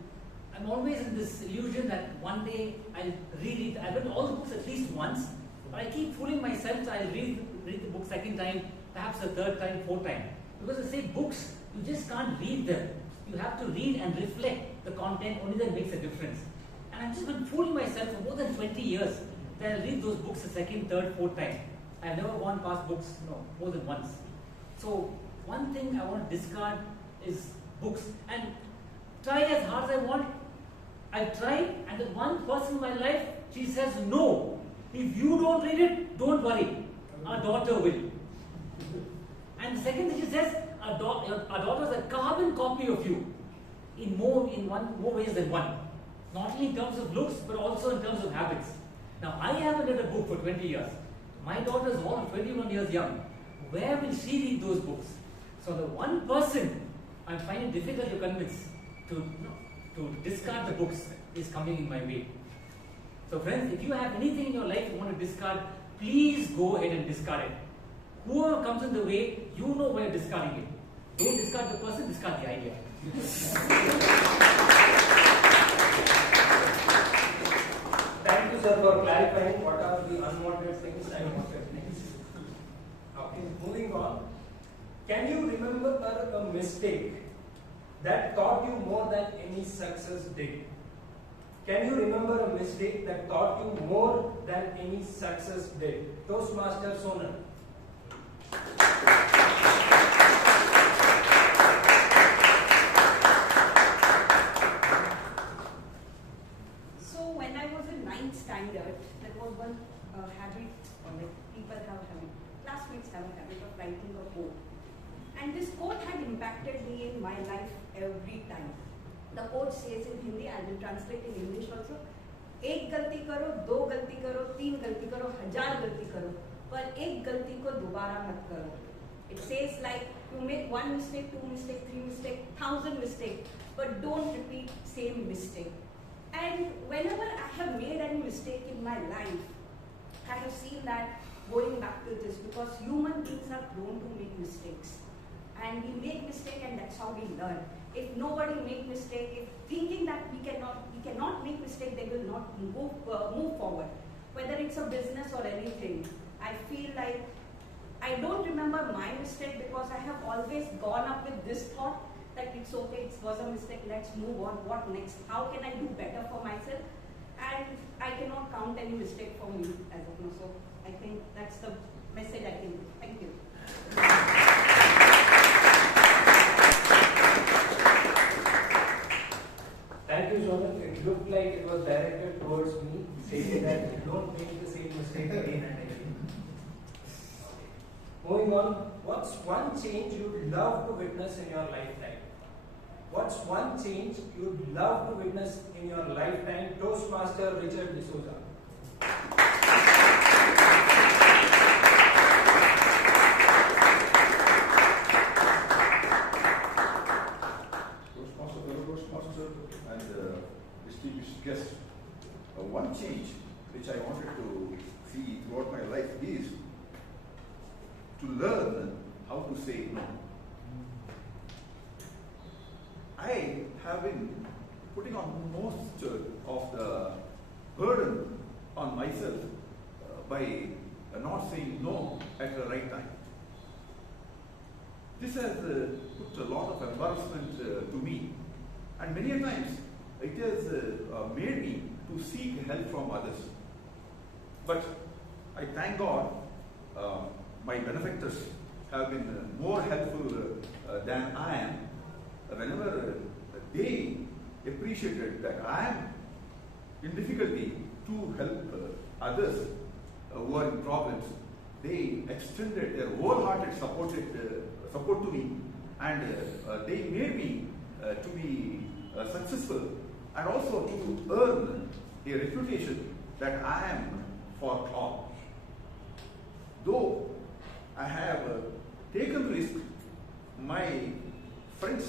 I'm always in this illusion that one day I'll read it. I've read all the books at least once, but I keep fooling myself that I'll read the book second time, perhaps a third time, fourth time. Because I say books, you just can't read them. You have to read and reflect the content, only that makes a difference. And I've just been fooling myself for more than 20 years that I'll read those books a second, third, fourth time. I've never gone past books, more than once. So one thing I want to discard is books. And try as hard as I want. I've tried, and the one person in my life, she says no. If you don't don't read it, don't worry. Our daughter will. And the second thing she says, our daughter is a carbon copy of you in more ways than one. Not only in terms of looks, but also in terms of habits. Now, I haven't read a book for 20 years. My daughter is all 21 years young. Where will she read those books? So the one person I find it difficult to convince to discard the books is coming in my way. So friends, if you have anything in your life you want to discard, please go ahead and discard it. Whoever comes in the way, you know where you're discarding it. Don't discard the person, discard the idea. Thank you, sir, for clarifying what are the unwanted things and wanted things. Okay, moving on. Can you remember a mistake that taught you more than any success did? Can you remember a mistake that taught you more than any success did? Toastmaster Sonal. So when I was in 9th standard, there was one habit, or like people have a habit, classmates have a habit of writing a quote. And this quote had impacted me in my life every time. The quote says in Hindi, I will translate in English also. एक गलती करो, दो गलती करो, तीन गलती करो, हजार गलती करो, पर एक गलती को दोबारा मत करो. It says like you make one mistake, two mistake, three mistake, 1,000 mistake, but don't repeat same mistake. And whenever I have made any mistake in my life, I have seen that going back to this, because human beings are prone to make mistakes. And we make mistake and that's how we learn. If nobody make mistake, if thinking that we cannot make mistake, they will not move forward. Whether it's a business or anything, I feel like I don't remember my mistake because I have always gone up with this thought that it's okay, it was a mistake, let's move on, what next? How can I do better for myself? And I cannot count any mistake for me as of now. So I think that's the message I can give. Thank you. Thank you, Sonal. It looked like it was directed towards me, saying that don't make the same mistake again and again. Moving on, what's one change you'd love to witness in your lifetime? What's one change you'd love to witness in your lifetime? Toastmaster Richard D'Souza. Toastmaster and distinguished guests, one change which I wanted to see throughout my life is to learn how to say no. I have been putting on most of the burden on myself by not saying no at the right time. This has put a lot of embarrassment to me, and many a times it has made me to seek help from others. But I thank God my benefactors have been more helpful than I am. Whenever they appreciated that I am in difficulty to help others who are in problems, they extended their wholehearted support to me, and they made me to be successful and also to earn a reputation that I am for all. Though I have taken risk, my friends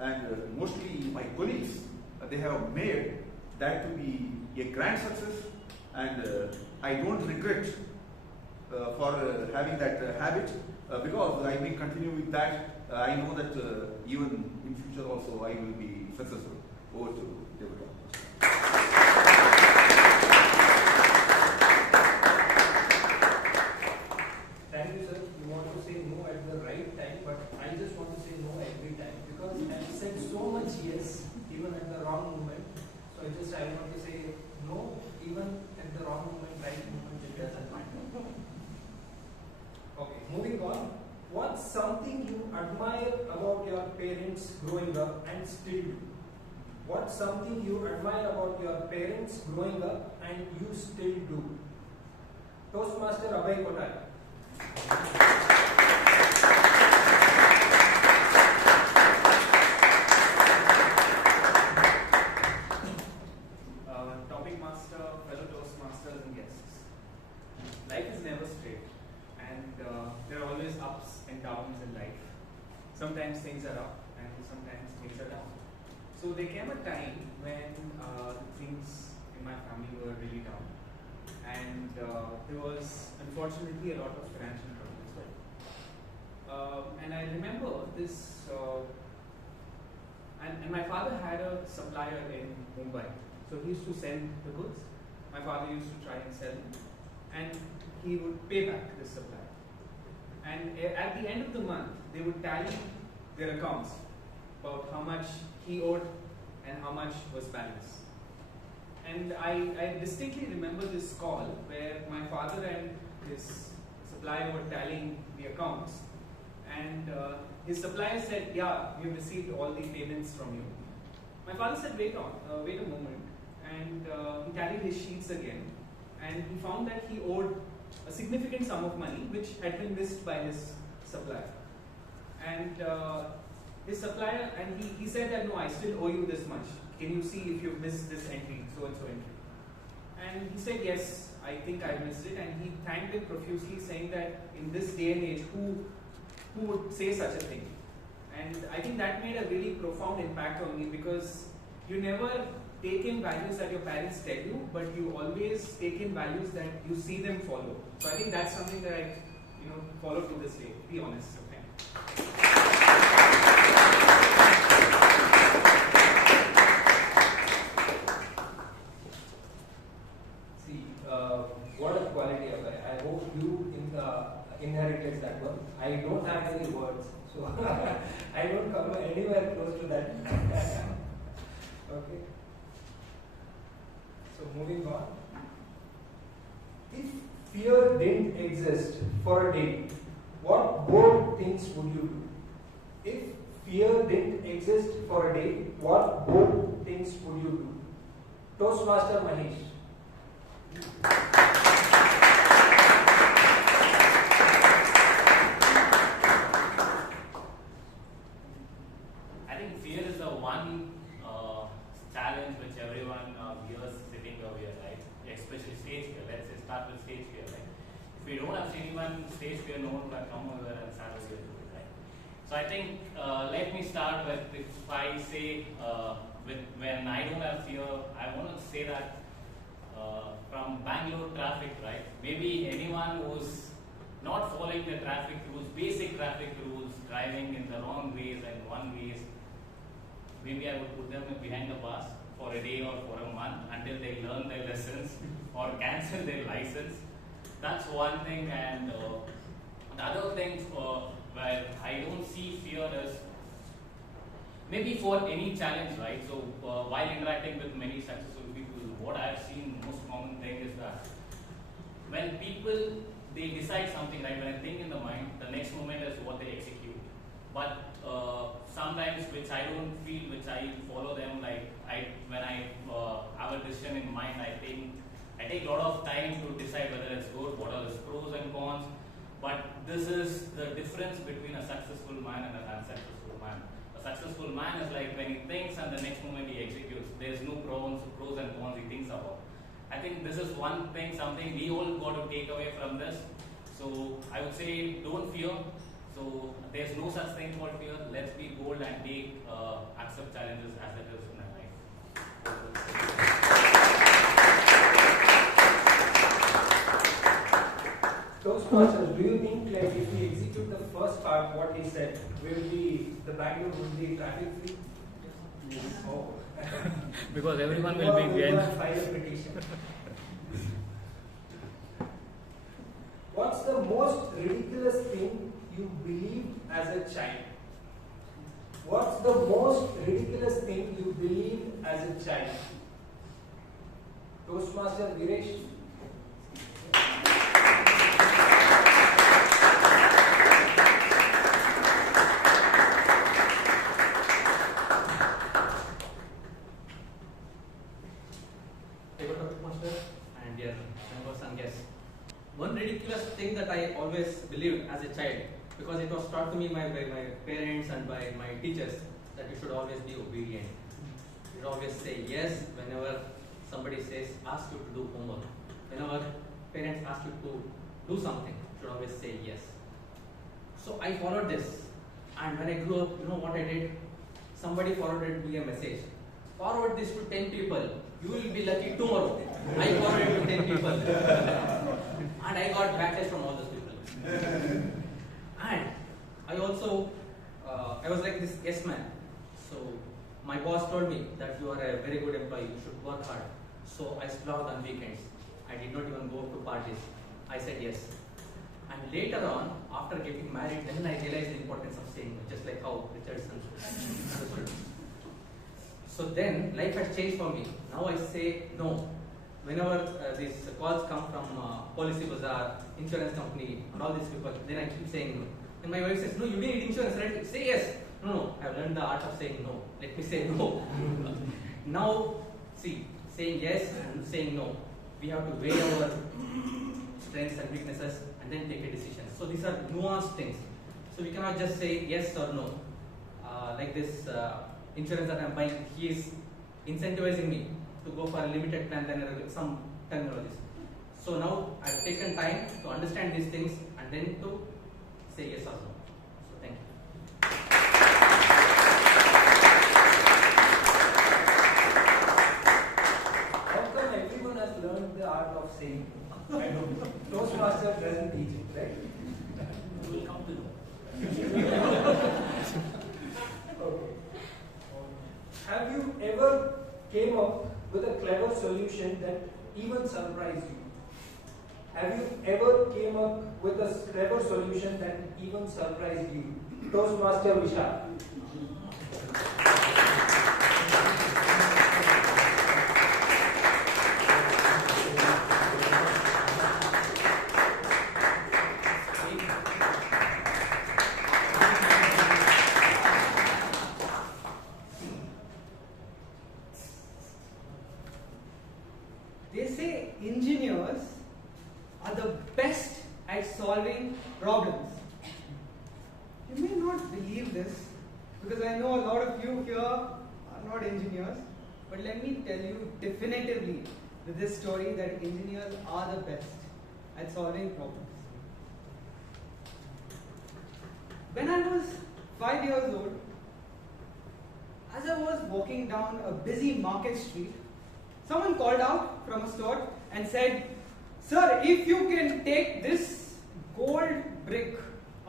and mostly my colleagues, they have made that to be a grand success, and I don't regret for having that habit because I will continue with that. I know that even in future also I will be successful. Over to Deborah. Thank you, sir. You want to say no at the right time, but I just want to say no every time because I've said so much yes, even at the wrong moment. So I want to say no, even at the wrong moment, right moment, it doesn't matter. Okay, moving on. What's something you admire about your parents growing up and still do? What's something you admire about your parents growing up and you still do? Toastmaster Abhay Kothari. Topic master, fellow Toastmasters and guests. Life is never straight, and there are always ups and downs in life. Sometimes things are up and sometimes things are down. So there came a time when things in my family were really down, and there was unfortunately a lot of financial trouble as well. And I remember this, and my father had a supplier in Mumbai. So he used to send the goods. My father used to try and sell them, and he would pay back this supplier. And at the end of the month, they would tally their accounts about how much he owed and how much was balance. And I distinctly remember this call where my father and his supplier were tallying the accounts, and his supplier said, "Yeah, we have received all the payments from you." My father said, wait a moment, and he tallied his sheets again, and he found that he owed a significant sum of money which had been missed by his supplier. And his supplier, and he said that, "No, I still owe you this much. Can you see if you've missed this entry, so and so entry?" And he said, "Yes, I think I missed it," and he thanked him profusely, saying that in this day and age, who would say such a thing? And I think that made a really profound impact on me, because you never take in values that your parents tell you, but you always take in values that you see them follow. So I think that's something that I follow to this day, to be honest. Okay. See, what a quality of it. I hope you inherited that one. I don't have any words, so I don't come anywhere close to that. Okay. So moving on. If fear didn't exist for a day, what bold things would you do? If fear didn't exist for a day, what bold things would you do? Toastmaster Mahesh. I think fear is the one challenge which everyone hears sitting over here, right? Especially stage fear. Let's say start with stage fear, right? If we don't have anyone stage fear, no one will come over and start over here, right? So I think let me start with, if I say when I don't have fear, I want to say that from Bangalore traffic, right? Maybe anyone who's not following the traffic rules, basic traffic rules, driving in the wrong ways and one ways, maybe I would put them behind the bars for a day or for a month until they learn their lessons or cancel their license. That's one thing. And the other thing where I don't see fear is maybe for any challenge, right? So while interacting with many successful people, what I've seen most common thing is that when people, they decide something, right? When I think in the mind, the next moment is what they execute. But sometimes which I don't feel, which I follow them, like when I have a decision in mind, I take a lot of time to decide whether it's good, what are the pros and cons. But this is the difference between a successful man and an unsuccessful man. A successful man is like when he thinks and the next moment he executes. There's no pros and cons he thinks about. I think this is one thing, something we all got to take away from this. So I would say don't fear. So there's no such thing called fear. Let's be bold and accept challenges as it is in our life. Toastmasters, do you think like if we execute the first part, what he said, the Bangalore will be traffic free? Yes. Oh. Because everyone will be behind. File a petition. What's the most ridiculous thing you believed as a child? What's the most ridiculous thing you believed as a child? Toastmaster Veeresh. Toastmaster and dear members and guests. one ridiculous thing that I always believed as a child, because it was taught to me by my parents and by my teachers, that you should always be obedient. You should always say yes whenever somebody asks you to do homework. Whenever parents ask you to do something, you should always say yes. So I followed this, and when I grew up, you know what I did? Somebody forwarded me a message. Forward this to 10 people. You will be lucky tomorrow. I forwarded it to 10 people. And I got backlash from all those people. And I also, I was like this yes man. So my boss told me that you are a very good employee, you should work hard. So I slogged on weekends. I did not even go to parties. I said yes. And later on, after getting married, then I realized the importance of saying no, just like how Richardson understood. So then, life has changed for me. Now I say no. Whenever these calls come from Policy Bazaar, insurance company, and all these people, then I keep saying no. And my wife says, no, you need insurance, right? Say yes. No, I've learned the art of saying no. Let me say no. Now, see, saying yes and saying no, we have to weigh our strengths and weaknesses and then take a decision. So these are nuanced things. So we cannot just say yes or no. Like this insurance that I'm buying, he is incentivizing me to go for a limited plan, then some terminologies. So now I've taken time to understand these things and then to say yes or no. So thank you. How come everyone has learned the art of saying no? I know. Toastmaster doesn't teach it, right? You will come to know. Okay. Have you ever came up with a clever solution that even surprised you? Have you ever came up with a clever solution that even surprised you? Toastmaster Vishal. They say engineers are the best at solving problems. You may not believe this because I know a lot of you here are not engineers, but let me tell you definitively with this story that engineers are the best at solving problems. When I was 5 years old, as I was walking down a busy market street, someone called out from a store and said, "Sir, if you can take this gold brick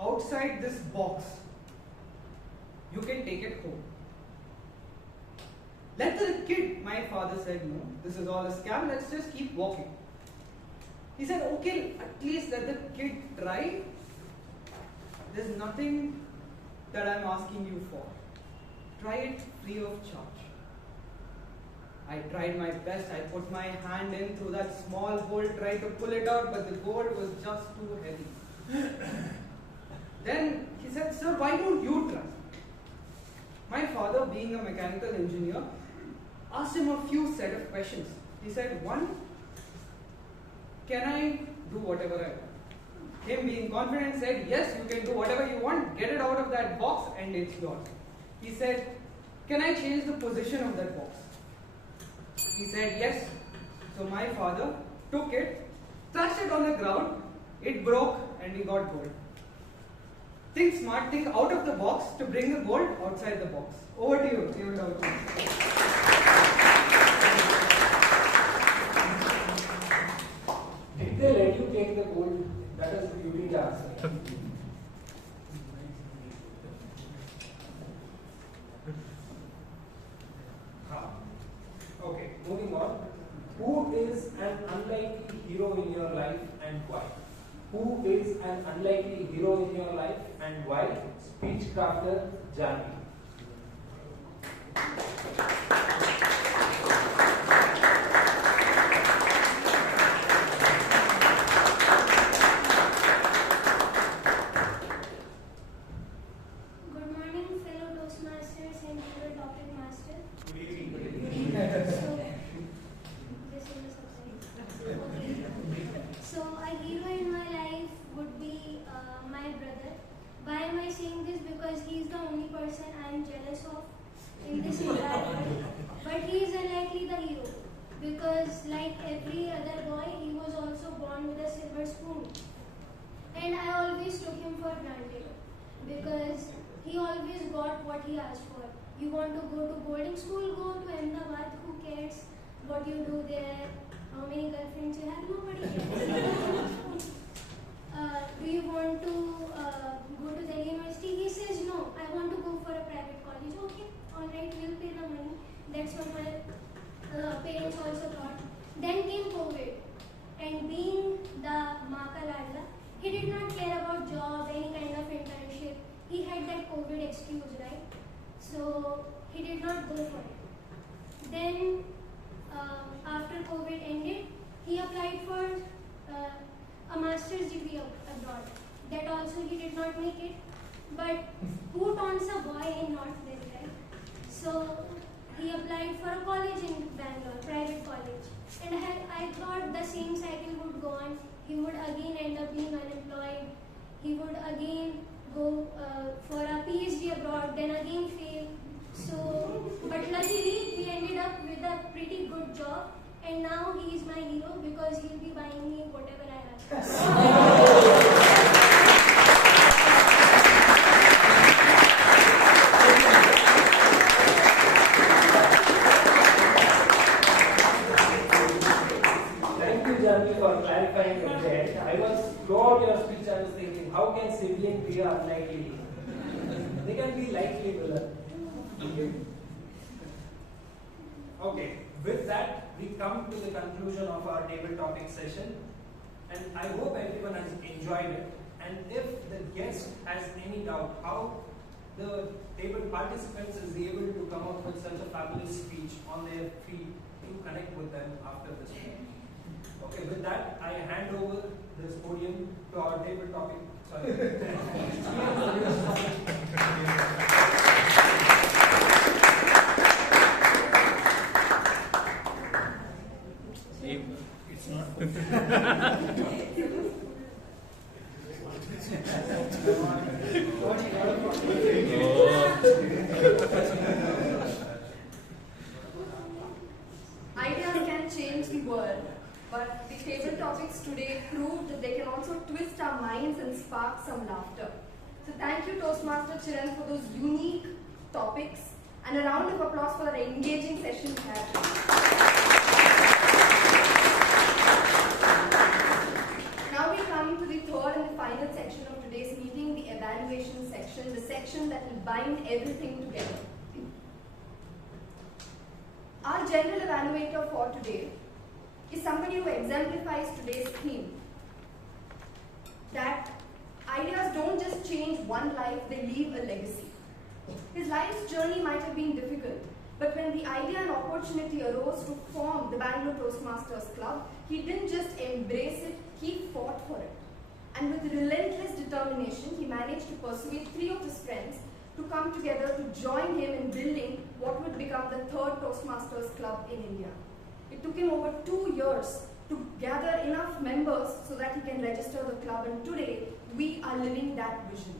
outside this box, you can take it home." Let the kid, my father said, "No, this is all a scam, let's just keep walking." He said, "Okay, at least let the kid try. There's nothing that I'm asking you for. Try it free of charge." I tried my best. I put my hand in through that small hole, tried to pull it out, but the gold was just too heavy. Then he said, "Sir, why don't you try?" My father, being a mechanical engineer, asked him a few set of questions. He said, "One, can I do whatever I want?" Him being confident said, "Yes, you can do whatever you want. Get it out of that box and it's yours." He said, "Can I change the position of that box?" He said, "Yes." So my father took it, thrashed it on the ground, it broke and we got gold. Think smart, think out of the box to bring the gold outside the box. Over to you. Did they let you take the gold? That is the unique answer. Okay, moving on. Who is an unlikely hero in your life and why? Who is an unlikely hero in your life and why? Speech crafter Jani. Good morning, fellow Toastmasters and fellow topic master. Good evening. So, I gave an I saying this because he is the only person I am jealous of in this entire world. But he is unlikely the hero because, like every other boy, he was also born with a silver spoon. And I always took him for granted because he always got what he asked for. You want to go to boarding school? Go to Ahmedabad. Who cares what you do there? How many girlfriends you have? Nobody cares. Do you want to go to Delhi University? He says no. I want to go for a private college. Okay, all right, we'll pay the money. That's what my parents also thought. Then came COVID, and being the Maka Ladla, he did not care about job, any kind of internship. He had that COVID excuse, right? So he did not go for it. Then after COVID ended, he applied for a master's degree abroad. That also he did not make it. But who taunts a boy in North Delhi, right? So he applied for a college in Bangalore, private college. And I thought the same cycle would go on. He would again end up being unemployed. He would again go for a PhD abroad, then again fail. So, but luckily he ended up with a pretty good job, and now he is my hero because he'll be buying me whatever I have. Thank you, Janvi, for clarifying that. I was throughout your speech, I was thinking, how can sibling be unlikely? They can be likely, brother. Okay, with that, we come to the conclusion of our table topic session. And I hope everyone has enjoyed it. And if the guest has any doubt how the table participants is able to come up with such a fabulous speech on their feet, to connect with them after this meeting. Okay, with that, I hand over this podium to our table topic. Sorry. It's not. Ideas can change the world, but the table topics today proved that they can also twist our minds and spark some laughter. So thank you, Toastmaster Chiranth, for those unique topics, and a round of applause for the engaging session we had. Now we come to the third and the final section of today's meeting, the evaluation section, the section that will bind everything together. Our general evaluator for today is somebody who exemplifies today's theme. That ideas don't just change one life, they leave a legacy. His life's journey might have been difficult, but when the idea and opportunity arose to form the Bangalore Toastmasters Club, he didn't just embrace it, he fought for it. And with relentless determination, he managed to persuade 3 of his friends to come together to join him in building what would become the third Toastmasters Club in India. It took him over 2 years to gather enough members so that he can register the club, and today we are living that vision.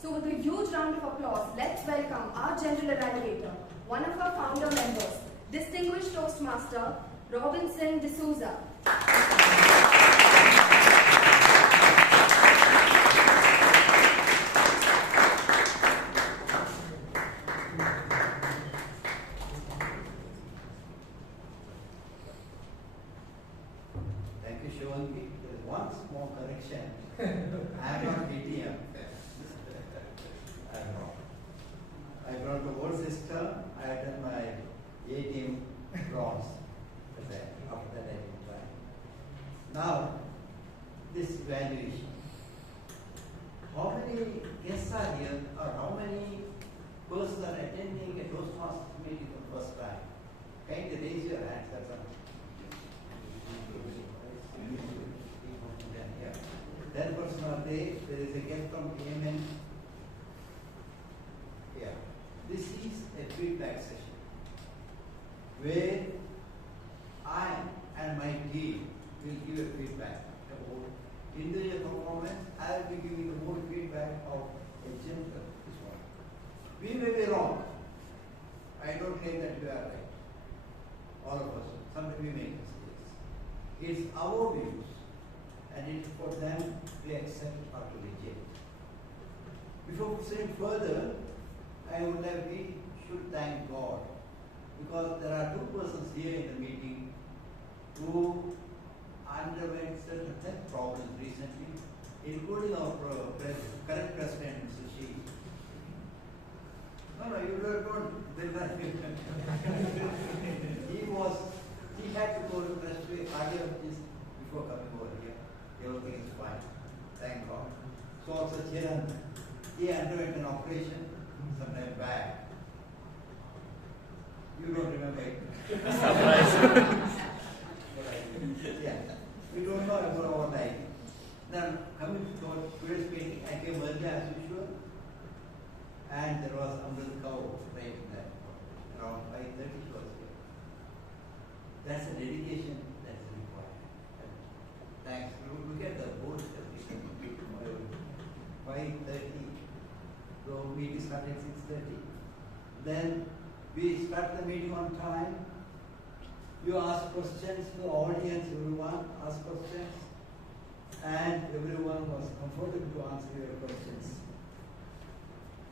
So with a huge round of applause, let's welcome our general evaluator, one of our founder members, distinguished Toastmaster, Robinson D'Souza. Thank you, Shivangi. There is one small correction. I am not DTM. I am not. I brought the whole system. I have done my A-team bronze. After that I didn't try. Now, this evaluation. How many guests are here, or how many persons are attending a Toastmasters meeting for the first time? Kindly raise your hands. That's all. 10 persons are there. There is a guest from Eapen. Yeah. This is a feedback session where I and my team will give a feedback about individual performance. I will be giving the more feedback of agenda is one. We may be wrong. I don't claim that we are right. All of us, sometimes we make mistakes. It's our views, and it's for them to accept or to reject. Before proceeding further, I would like we should thank God, because there are two persons here in the meeting who underwent certain health problems recently, including our current president, Mr. Shi. No, you don't. He had to go to the cardiologist before coming over here. Everything is fine. Thank God. So also Chiranth, he underwent an operation sometime back. You don't remember it. Yeah. We don't know about our life. Now, coming to today's meeting, I came early as usual, and there was Amrit Kaur right there. Around 5:30 she was here. That's a dedication that is required. Thanks. Look at the board. 5:30. So meeting started 6:30. Then we start the meeting on time. You ask questions to the audience, everyone asked questions, and everyone was comfortable to answer your questions.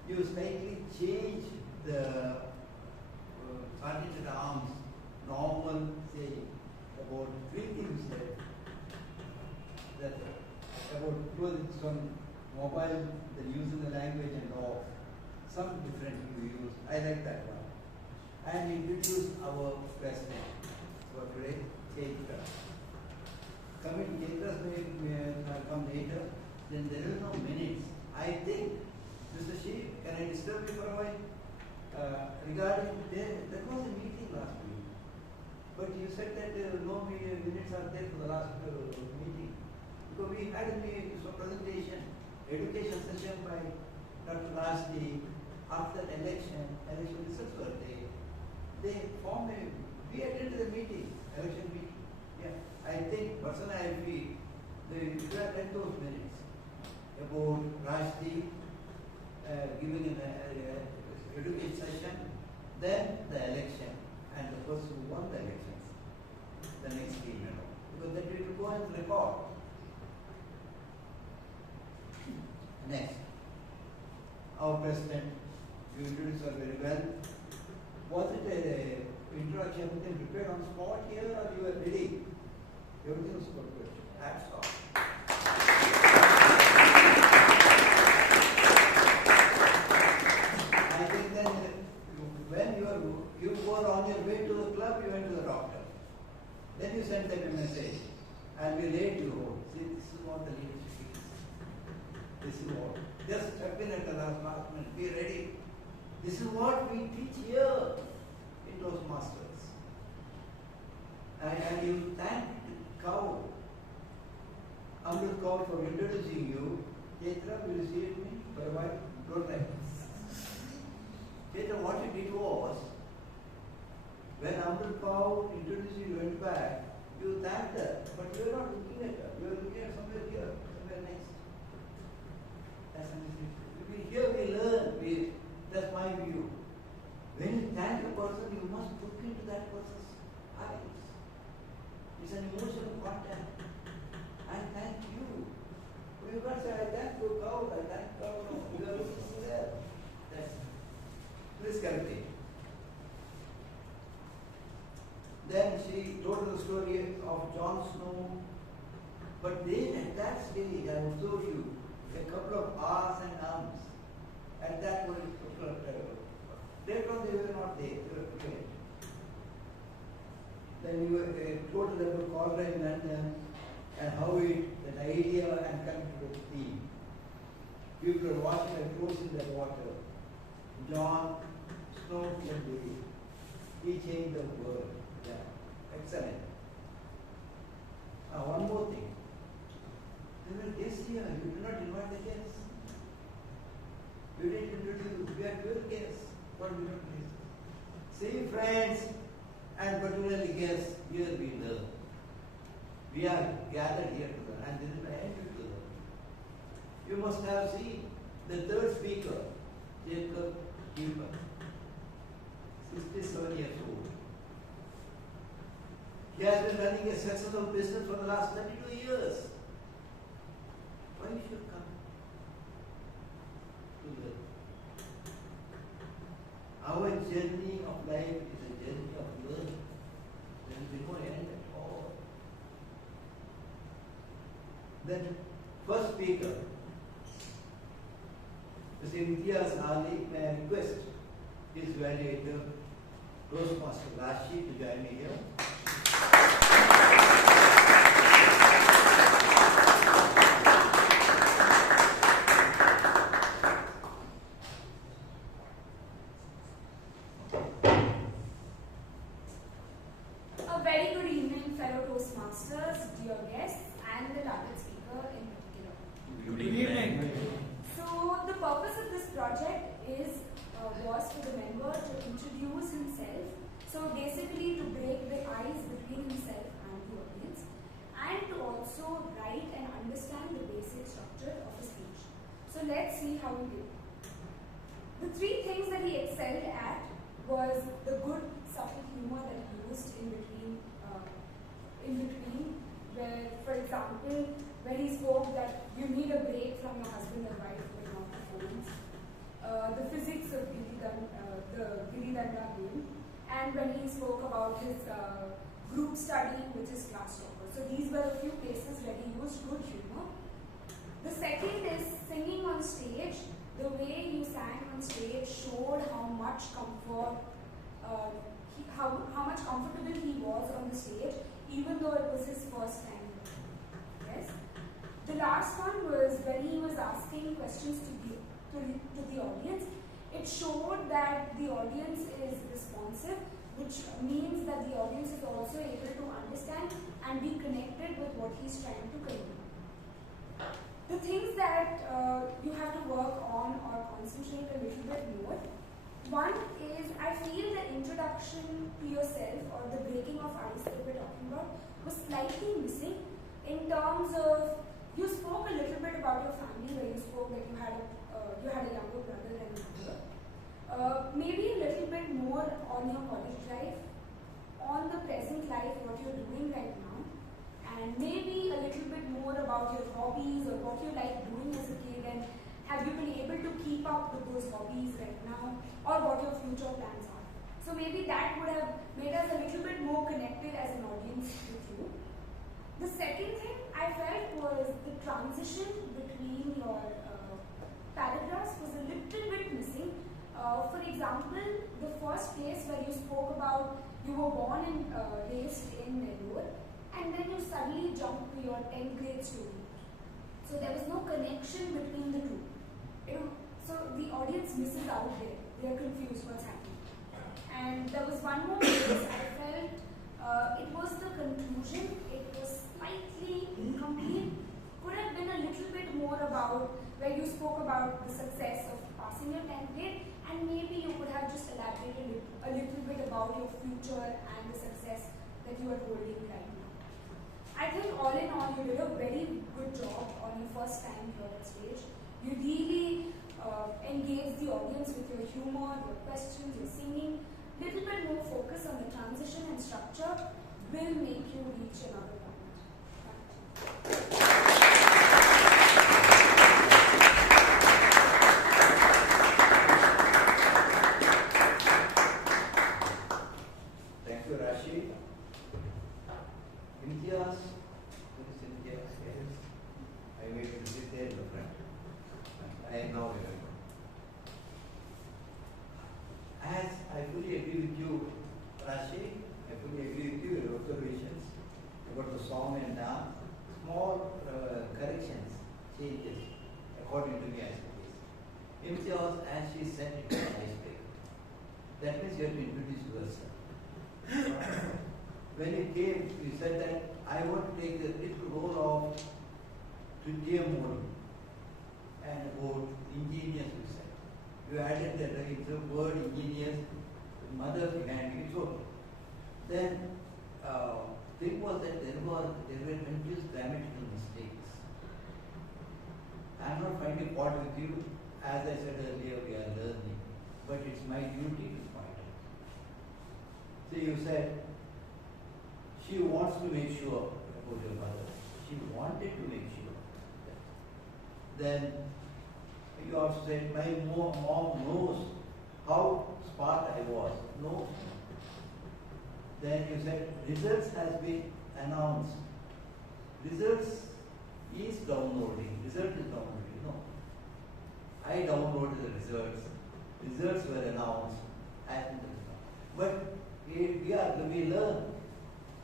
You slightly change the sergeant at arms normal saying about three things that about some mobile, the use of the language and all, some different you use. I like that one. And introduce our president for today, Chaitra. Coming, Chaitra's may come later, then there is no minutes. I think, Mr. Shi, can I disturb you for a while? Regarding, there was a meeting last week, but you said that no minutes are there for the last meeting. Because we had a presentation, education session by Dr. last day, after election results were there. They formed we attended the meeting, election meeting. Yeah, I think personally I feel they should have read those minutes about Rashdi giving an education session, then the election, and the person who won the elections, the next day, because that we will go and record. Next, our president, you introduced her very well. Was it an introduction, everything prepared on the spot here, or you were ready? Everything was good. Hats off. I think then when you were on your way to the club, you went to the doctor. Then you sent them a message, and we laid you home. See, this is what the leadership is. This is what. Just step in at the last minute. Be ready. This is what we teach here in Toastmasters. And you thank Kaur, Amrit Kaur, for introducing you. Chaitra, will you see it me for a while? Don't write. Chaitra, what you did was, when Amrit Kaur introduced you, went back, you thanked her, but you were not looking at her. You were looking at somewhere here, somewhere next. That's amazing. Here we learn. That's my view. When you thank a person, you must look into that person's eyes. It's an emotional contact. I thank you. You can't say, I thank you, Kaur, I thank Kaur. You are looking there. Please correct it. Then she told the story of Jon Snow. But then at that stage, I will show you a couple of R's and M's. At that point, later on they were not there, they were prepared. Then you told them about Kothari in London and how that idea and coming to the theme. People are watching and closing the water. Jon Snow he changed the world. Yeah, excellent. Now one more thing. There were guests here, you did not invite the guests. You didn't introduce, we are your guests. What we don't do? See friends, and particularly guests, here we learn. We are gathered here to learn, and this is my end to learn. You must have seen The third speaker, Jacob Eapen, 67 years old. He has been running a successful business for the last 32 years. Why you should come to the our journey of life is a journey of learning. There will be no end at all. Then, first speaker, Mr. Imtiaz, may I request his evaluator, Toastmaster Rashi, to join me here. A very good evening, fellow Toastmasters, dear guests, and the target speaker in particular. Good evening. So, the purpose of this project was for the member to introduce himself. So, basically to break the ice between himself and the audience, and to also write and understand the basic structure of a speech. So, let's see how he did. The three things that he excelled at was the good subtle humor that he used in between, where, for example, when he spoke that you need a break from your husband and wife but not the phones, the physics of the Gilli Danda game, and when he spoke about his group study with his class topper. So these were a few places where he used good humor. The second is singing on stage. The way he sang on stage showed how much comfort, how much comfortable he was on the stage, even though it was his first time. Yes. The last one was when he was asking questions to the audience. It showed that the audience is responsive, which means that the audience is also able to understand and be connected with what he's trying to convey. The things that you have to work on or concentrate a little bit more. One is, I feel the introduction to yourself or the breaking of ice that we're talking about was slightly missing in terms of, you spoke a little bit about your family, where you spoke that you had a younger brother and mother. Maybe a little bit more on your college life, on the present life, what you're doing right now, and maybe a little bit more about your hobbies or what you like doing as a kid, and have you been able to keep up with those hobbies right now, or what your future plans are. So maybe that would have made us a little bit more connected as an audience with you. The second thing I felt was the transition between your paragraphs was a little bit missing. For example, the first case where you spoke about you were born and raised in Bangalore, and then you suddenly jumped to your 10th grade story. So there was no connection between the two. So the audience misses out there. They are confused what's happening. And there was one more case I felt it was the conclusion. It was slightly incomplete. Could have been a little bit more about where you spoke about the success of passing your 10th grade, and maybe you could have just elaborated a little bit about your future and the success that you are holding right now. I think all in all, you did a very good job on your first time here on stage. You really engaged the audience with your humor, your questions, your singing. Little bit more focus on the transition and structure will make you reach another point. Thank you, Rashi. Imtiaz, what is Imtiaz? Yes. I waited to sit there in the front. I am now remember. As I fully agree with you, Rashi, I fully agree with you, your observations about the song and dance. Small corrections, changes, according to me, I suppose. Imtiaz, as she said, it was a mistake. That means you have to introduce yourself. When you came, you said that I want to take a little role of DTM model and about ingenious, you said. You added the word ingenious, mother behind it. So then, thing was that there were confused grammatical mistakes. I am not finding fault with you. as I said earlier, we are learning, but it's my duty to point out. So you said, she wants to make sure about your mother. She wanted to make sure. Then you also said, my mom knows how smart I was. No. Then you said, results has been announced. Results is downloading. Result is downloading. No. I downloaded the results. Results were announced. And but we learn.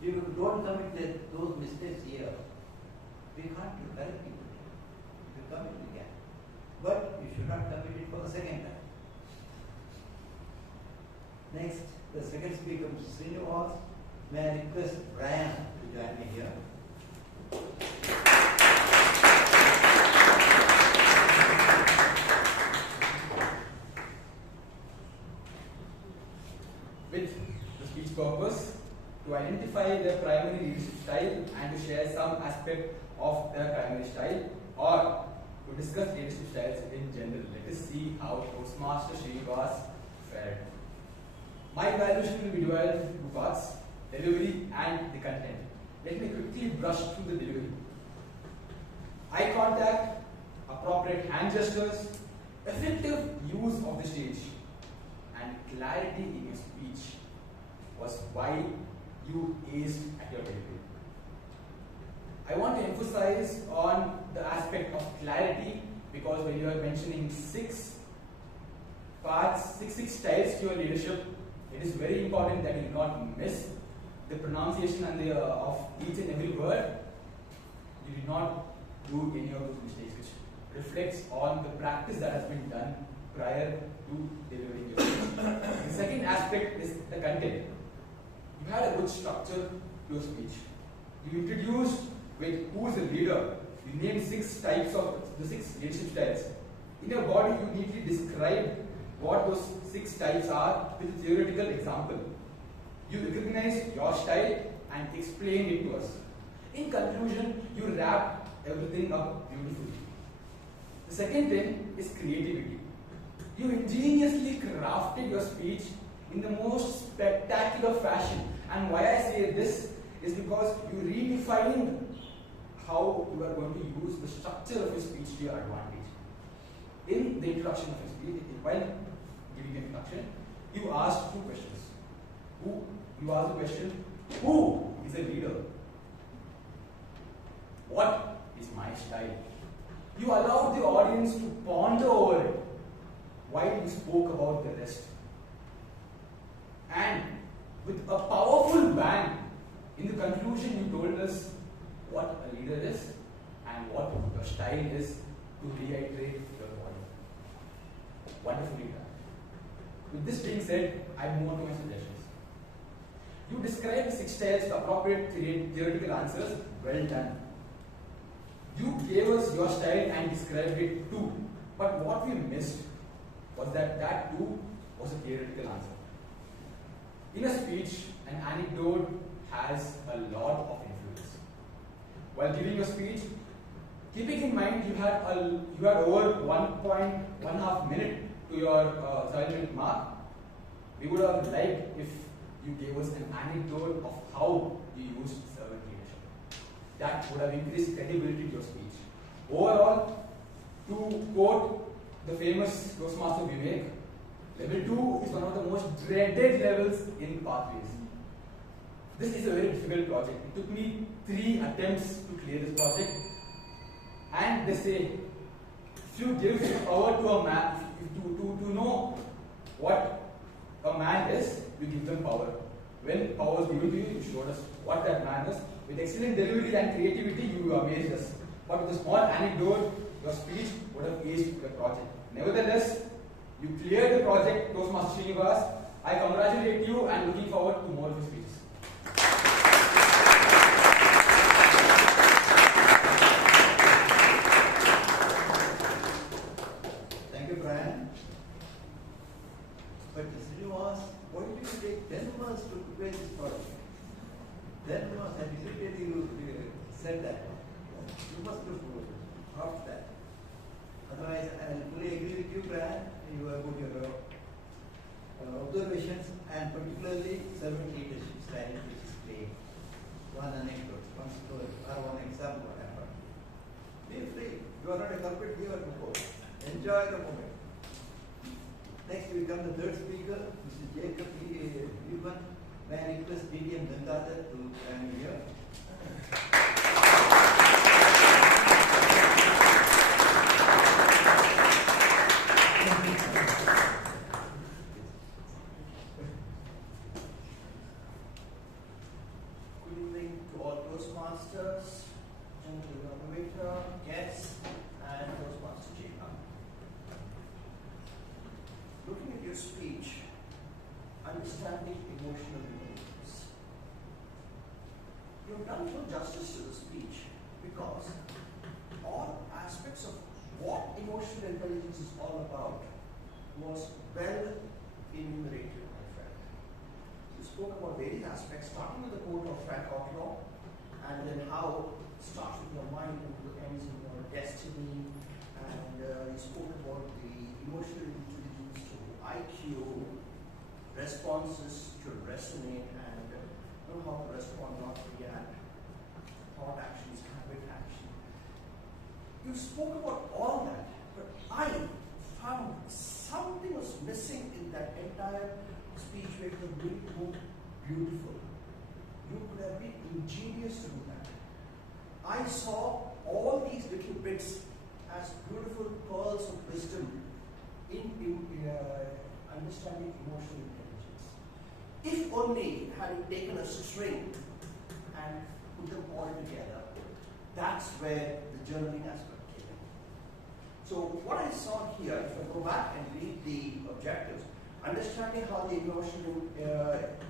You don't commit those mistakes here. We can't correct people. If you commit, we can. But you should not commit it for the second time. Next, the second speaker, Mr. Srinivas. May I request Brian to join me here? With the speech purpose to identify their primary leadership style and to share some aspect of their primary style, or to discuss leadership styles in general. Let us see how Toastmaster Srinivas fared. My evaluation will be divided into two parts, delivery and the content. Let me quickly brush through the delivery. Eye contact, appropriate hand gestures, effective use of the stage, and clarity in your speech was why you aced at your delivery. I want to emphasize on the aspect of clarity, because when you are mentioning six parts, six styles to your leadership, it is very important that you do not miss the pronunciation and of each and every word. You do not do any of those mistakes, which reflects on the practice that has been done prior to delivering your speech. The second aspect is the content. You had a good structure to your speech. You introduced with who is a leader. You named six types of the six leadership styles. In your body, you neatly described what those six types are with a theoretical example. You recognized your style and explained it to us. In conclusion, you wrapped everything up beautifully. The second thing is creativity. You ingeniously crafted your speech in the most spectacular fashion. And why I say this is because you redefined how you are going to use the structure of your speech to your advantage. In the introduction of your speech, while giving an introduction, you asked two questions. You asked the question, who is a leader? What is my style? You allowed the audience to ponder over it while you spoke about the rest. And with a powerful bang, in the conclusion you told us what a leader is and what your style is to reiterate your body. Wonderfully done. With this being said, I move on to my suggestions. You described the six styles to appropriate theoretical answers. Well done. You gave us your style and described it too. But what we missed was that too was a theoretical answer. In a speech, an anecdote has a lot of influence. While giving your speech, keeping in mind you had over 1.5 minute to your 7-minute mark, we would have liked if you gave us an anecdote of how you used servant leadership. That would have increased credibility to your speech. Overall, to quote the famous Toastmaster Vivek, level 2 is one of the most dreaded levels in pathways. This is a very difficult project. It took me 3 attempts to clear this project. And they say, if you give power to a man, to know what a man is, you give them power. When power was given to you, you showed us what that man is. With excellent delivery and creativity, you amazed us. But with a small anecdote, your speech would have aced the project. Nevertheless, you cleared the project, Toastmaster Srinivas. I congratulate you and looking forward to more of your speeches. Thank you, Brian. But Srinivas, why did you take 10 months to prepare this project? 10 months, and immediately you said that. You must have half that. Otherwise, I will fully agree with you. to carpet here and go. Enjoy the moment. Next we come the third speaker, Mr. Jacob Eapen. May I request DTM Gangaadhar to come here. Good evening to all Toastmasters, Chandapillai, guests, and Toastmaster Chaitra. Looking at your speech, understanding emotional intelligence. You've done full justice to the speech because all aspects of what emotional intelligence is all about was well enumerated, my friend. You spoke about various aspects, starting with the quote of Frank Outlaw, and then how it starts with your mind and ends in your destiny, and you spoke about the emotional intelligence to IQ, responses to resonate, and know how to respond, not react, thought actions, habit action. You spoke about all that, but I found something was missing in that entire speech where it was really more beautiful. You could have been ingenious to do that. I saw all these little bits as beautiful pearls of wisdom in understanding emotional intelligence. If only had you taken a string and put them all together, that's where the journaling aspect came in. So what I saw here, if I go back and read the objectives, understanding how the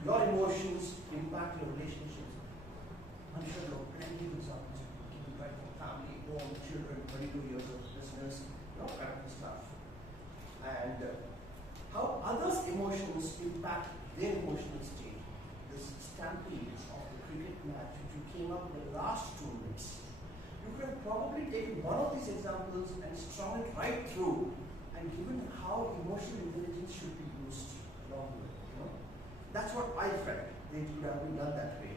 your emotions impact your relationships. I'm sure there are plenty of examples given right from family, home, children, 22 years of business, kind of stuff. And how others' emotions impact their emotional state. This stampede of the cricket match which you came up with the last 2 minutes. You could have probably taken one of these examples and strung it right through and given how emotional intelligence should be used along with it. That's what I felt. They could have been done that way.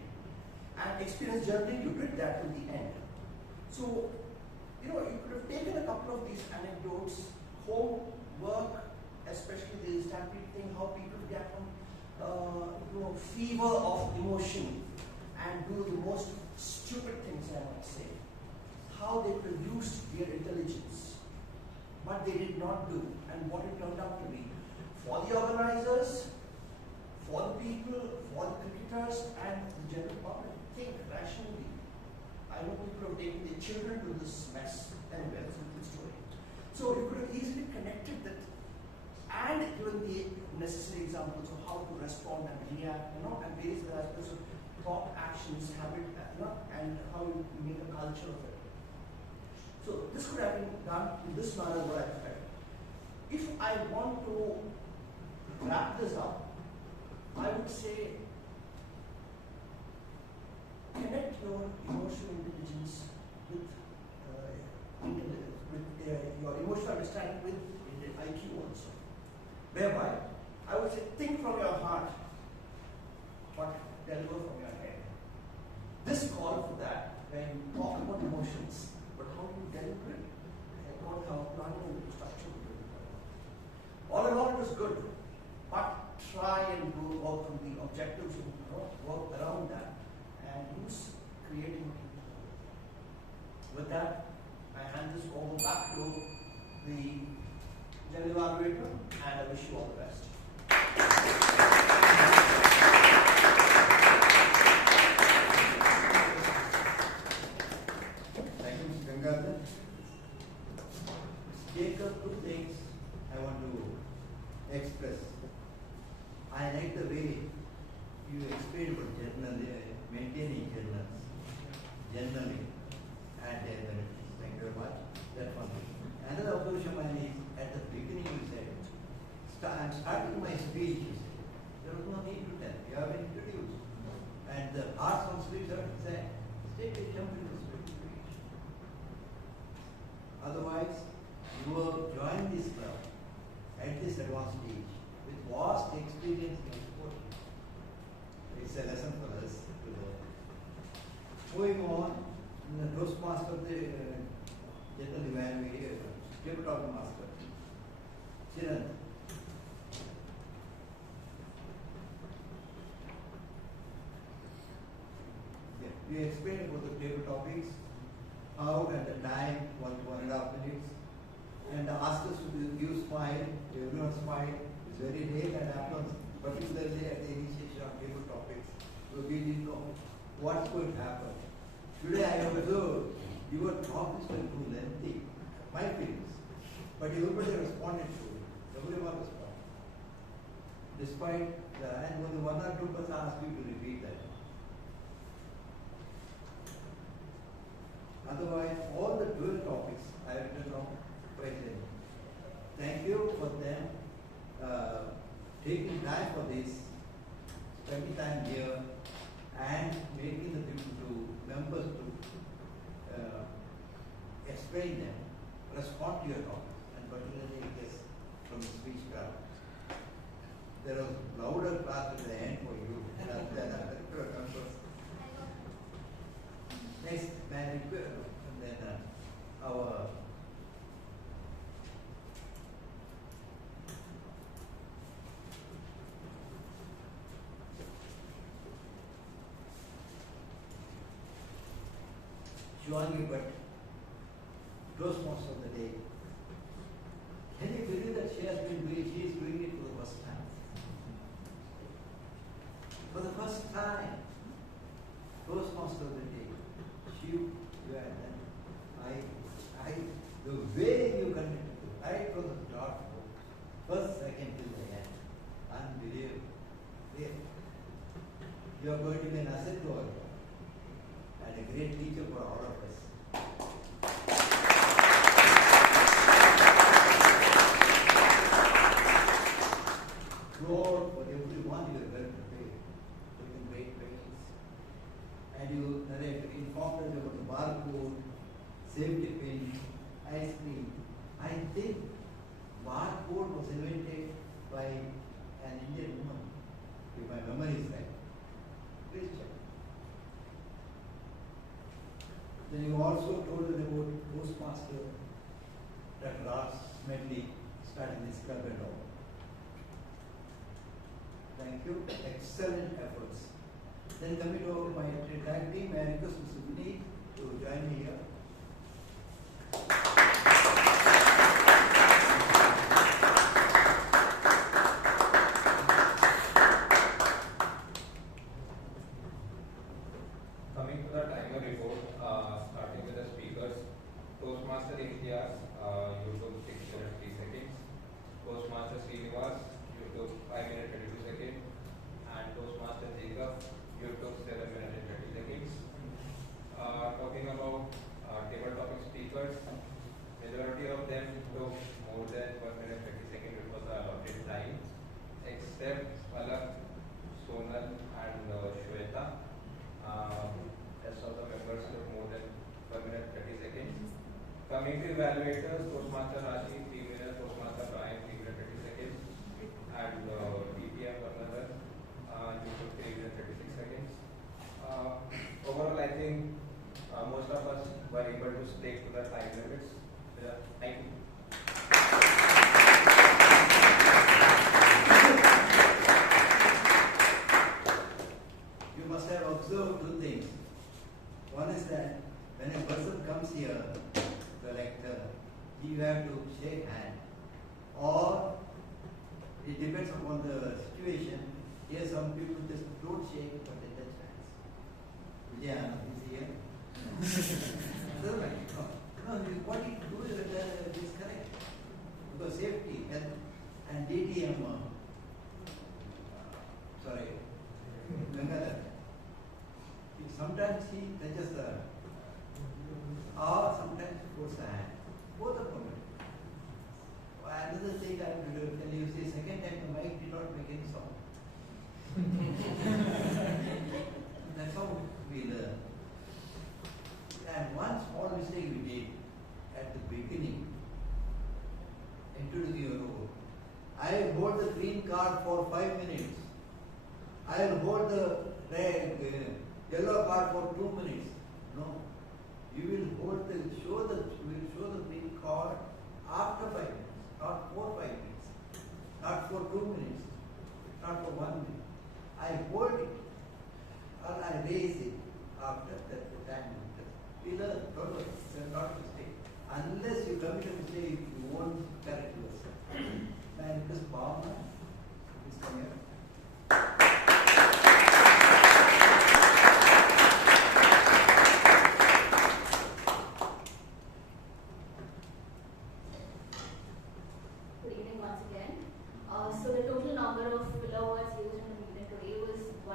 And experience journaling, you did that till the end. So, you could have taken a couple of these anecdotes, home, work, especially the stampede thing, how people get from fever of emotion and do the most stupid things, I might say. How they produced their intelligence, but they did not do, and what it turned out to be. For the organizers, for the people, for the cricketers, and the general public, think rationally. I know people have taken their children to this mess, and that's a good story. So you could have easily connected that and given the necessary examples of how to respond and react, and various aspects of thought, actions, habit, and how you make a culture of it. So this could have been done in this manner, what I felt. If I want to wrap this up, I would say connect your emotional intelligence with your emotional understanding with the IQ also. Whereby, I would say think from your heart, but deliver from your head. This call for that, when you talk about emotions, but how do you deliver it? According to our planning and structure. All in all, it was good, but try and work on the objectives and work around that and use creativity. With that, I hand this over back to the general evaluator, and I wish you all the best. Thank you, Mr. Gangaadhar. Jacob, 2 things I want to express. I like the way you explained about maintaining journaling, and thank you very much. That one. Another observation is at the beginning you said, I'm starting my speech, you said. There was no need to tell. You have been introduced. And the arts on speech are said, take a jump into speech. Otherwise, you have joined this club at this advanced stage with vast experience in sport. It's a lesson for us to learn. Moving on, in the Toastmaster, the general tabletop master, Chiranth. Yeah, we explained about the table topics, how and the time, 1.5 minutes, and asked us to give smile. Everyone smiled. It's very rare that happens, particularly at the initiation of table topics. So we didn't know what's going to happen. Today I observed your talk is too lengthy, my feelings, but everybody responded to it. Everyone responded. Despite and only one or two person asked you to repeat that. Otherwise, all the 12 topics I have written down present. Thank you for them taking time for this, spending time here, and making the people to members to explain them, respond to your topics, and particularly yes, from the speech crowd. There was louder class at the end for you than other members. Next, man, and then our Shivangi Bhatt, Toastmaster of the day. Can you believe that she is doing it for the first time? For the first time, Toastmaster of the day. The way you conducted it, right from the start, first, second till the end, unbelievable. You are going to be an asset to our job and a great teacher for all of us. Lord, for everyone you are well prepared, taking great pains. And you informed us about the barcode, safety pin, ice cream. I think barcode was invented by an Indian woman, if my memory is right. Please check. Then you also told us about Toastmaster that Lars Medley started this club and all. Thank you. Excellent efforts. Then coming to my tag team, I request Mr. Vijay to join me here. Coming to the timer report, starting with the speakers. Toastmaster Imtiaz, you took 6 minutes 3 seconds. Toastmaster Srinivas, you took 5 minutes 32 seconds. And Toastmaster Jacob, you took 7 minutes and 30 seconds. Talking about table topic speakers, majority of them took more than 1 minute 30 seconds. It was the allotted time, except Palak, Sonal, and Shwetha. Rest of the members took more than 1 minute 30 seconds. Coming to evaluators, Toastmaster Rashi 3 minutes, Toastmaster Brian 3 minutes 30 seconds, and DTM Gangaadhar, you took 3 minutes 36 seconds. Overall, I think most of us were able to stick to the time limits. Thank you. You must have observed 2 things. One is that when a person comes here, the lecturer, you have to shake hand, or it depends upon the situation. Here some people just don't shake, but they touch hands. Vijay is here. No, what you do is correct. Because safety, health, and DTM, Gangaadhar. Sometimes he touches the, or sometimes he puts the hand. Both are permitted. Another thing I will tell you, see, second time the mic did not make any sound. That's how we learn. And one small mistake we did at the beginning, introducing your role. I will hold the green card for 5 minutes. I will hold the red, yellow card for 2 minutes. No. You will hold show the green card after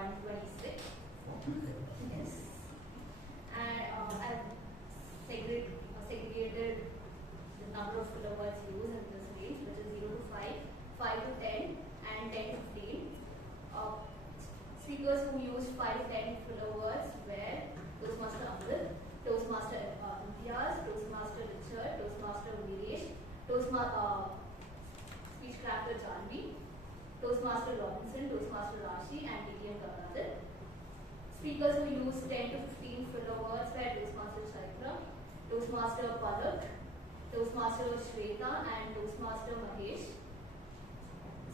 126. Yes. And I've segregated the number of filler words used in this range, which is 0 to 5, 5 to 10, and 10 to 15. Speakers who used 5 to 10 filler words were Toastmaster Amrit, Toastmaster Imtiaz, Toastmaster Richard, Toastmaster Veeresh, Speech Crafter Janvi, Toastmaster Robinson, Toastmaster Rashi, and DTM Gangaadhar. Speakers who used 10 to 15 filler words were Toastmaster Chaitra, Toastmaster Palak, Toastmaster Shwetha, and Toastmaster Mahesh.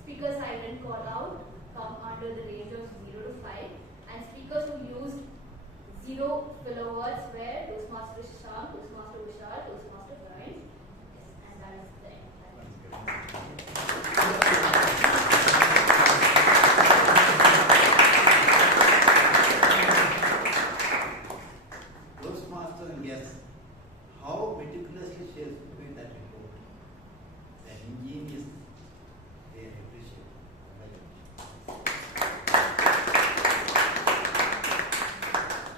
Speakers I didn't call out come under the range of 0 to 5, and speakers who used 0 filler words were Toastmaster Shashank, Toastmaster Basha, Toastmaster Brian. Yes, and that is the end. Toastmaster and guests, how meticulously she has prepared that report. That ingenious, they appreciate.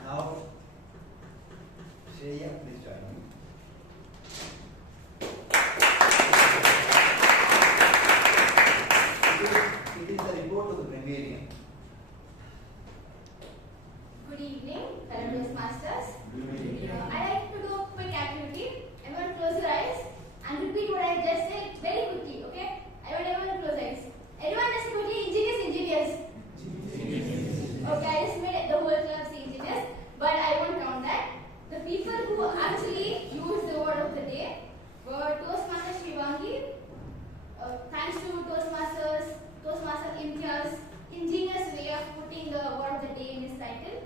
Now, Shreya, please join me. It is the report of the grammarian. Good evening, fellow Toastmasters. I like to do a quick activity. Everyone close your eyes and repeat what I just said very quickly, okay? I want everyone to close eyes. Everyone just quickly, ingenious. Okay, I just made the whole club say ingenious, but I won't count that. The people who actually used the word of the day were Toastmaster Shivangi. Thanks to Toastmaster Imtiaz, ingenious way of putting the word of the day in his title.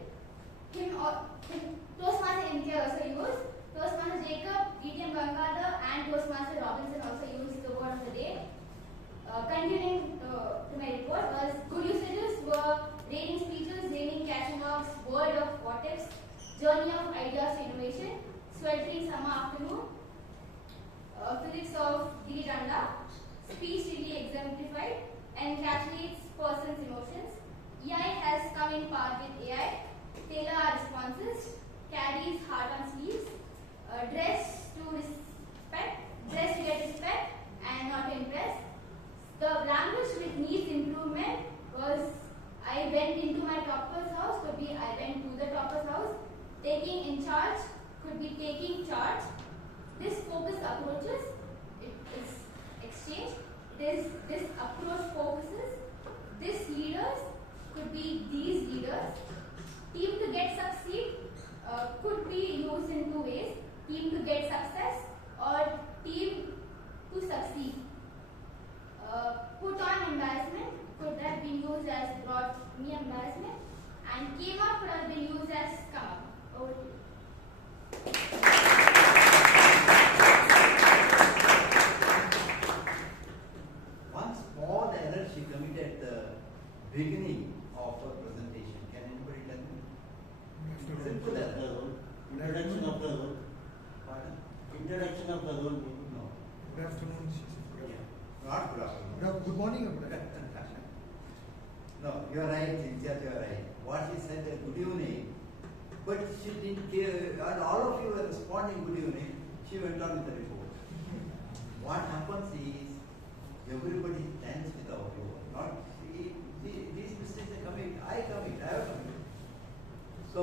Toastmaster Imtiaz also used. Toastmaster Jacob, DTM Gangaadhar, and Toastmaster Robinson also used the word of the day. Continuing to my report was good usages were rating speeches, naming catchy marks, word of what ifs, journey of ideas to innovation, sweltering summer afternoon, physics of Giri Danda, speech really exemplified, encapsulates person's emotions. EI has come in part with AI, tailor our responses, carries heart on sleeves, dress to get respect and not to impress. The language which needs improvement was I went into my topper's house, could be I went to the topper's house. Taking in charge could be taking charge. This focus approaches, it is exchange. This approach focuses. This leaders could be these leaders. Team to get succeed could be used in two ways. Team to get success or team to succeed. Put on embarrassment could have been used as brought me embarrassment, and came up could have been used as come up. Over to you. One small error she committed at the beginning of her presentation. Can anybody tell me? Simple error. Introduction of the role. Pardon? Introduction of the role. No. Good afternoon. Not good afternoon. Good morning, everybody. No, you are right, Imtiaz, you are right. What she said, good evening, but she didn't care, and all of you were responding good evening, she went on with the report. What happens is, everybody stands without you. Not, these mistakes are coming, I have committed. So,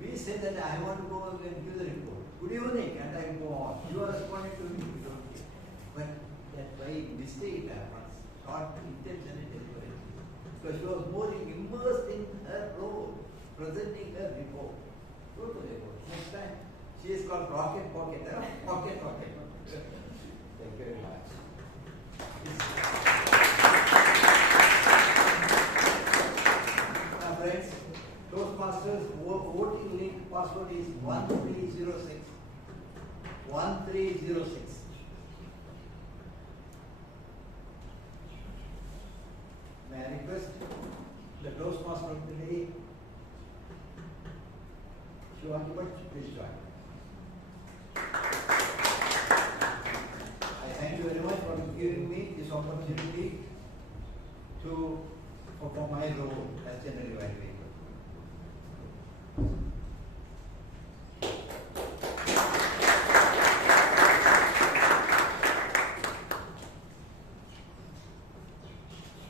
we say that I want to go and give the report. Good evening, and I go on. You are responding to me, we don't care. But that by mistake it happens, not intentionally deliberate. Because she was more immersed in her role, presenting her report. Go to the report. Next time, she is called Rocket Pocket. Pocket. Thank you very much. Now friends, Toastmasters voting link password is 1306. 1306. May I request the Toastmaster of the day, Shivangi, please join. I thank you very much for giving me this opportunity to perform my role as general evaluator.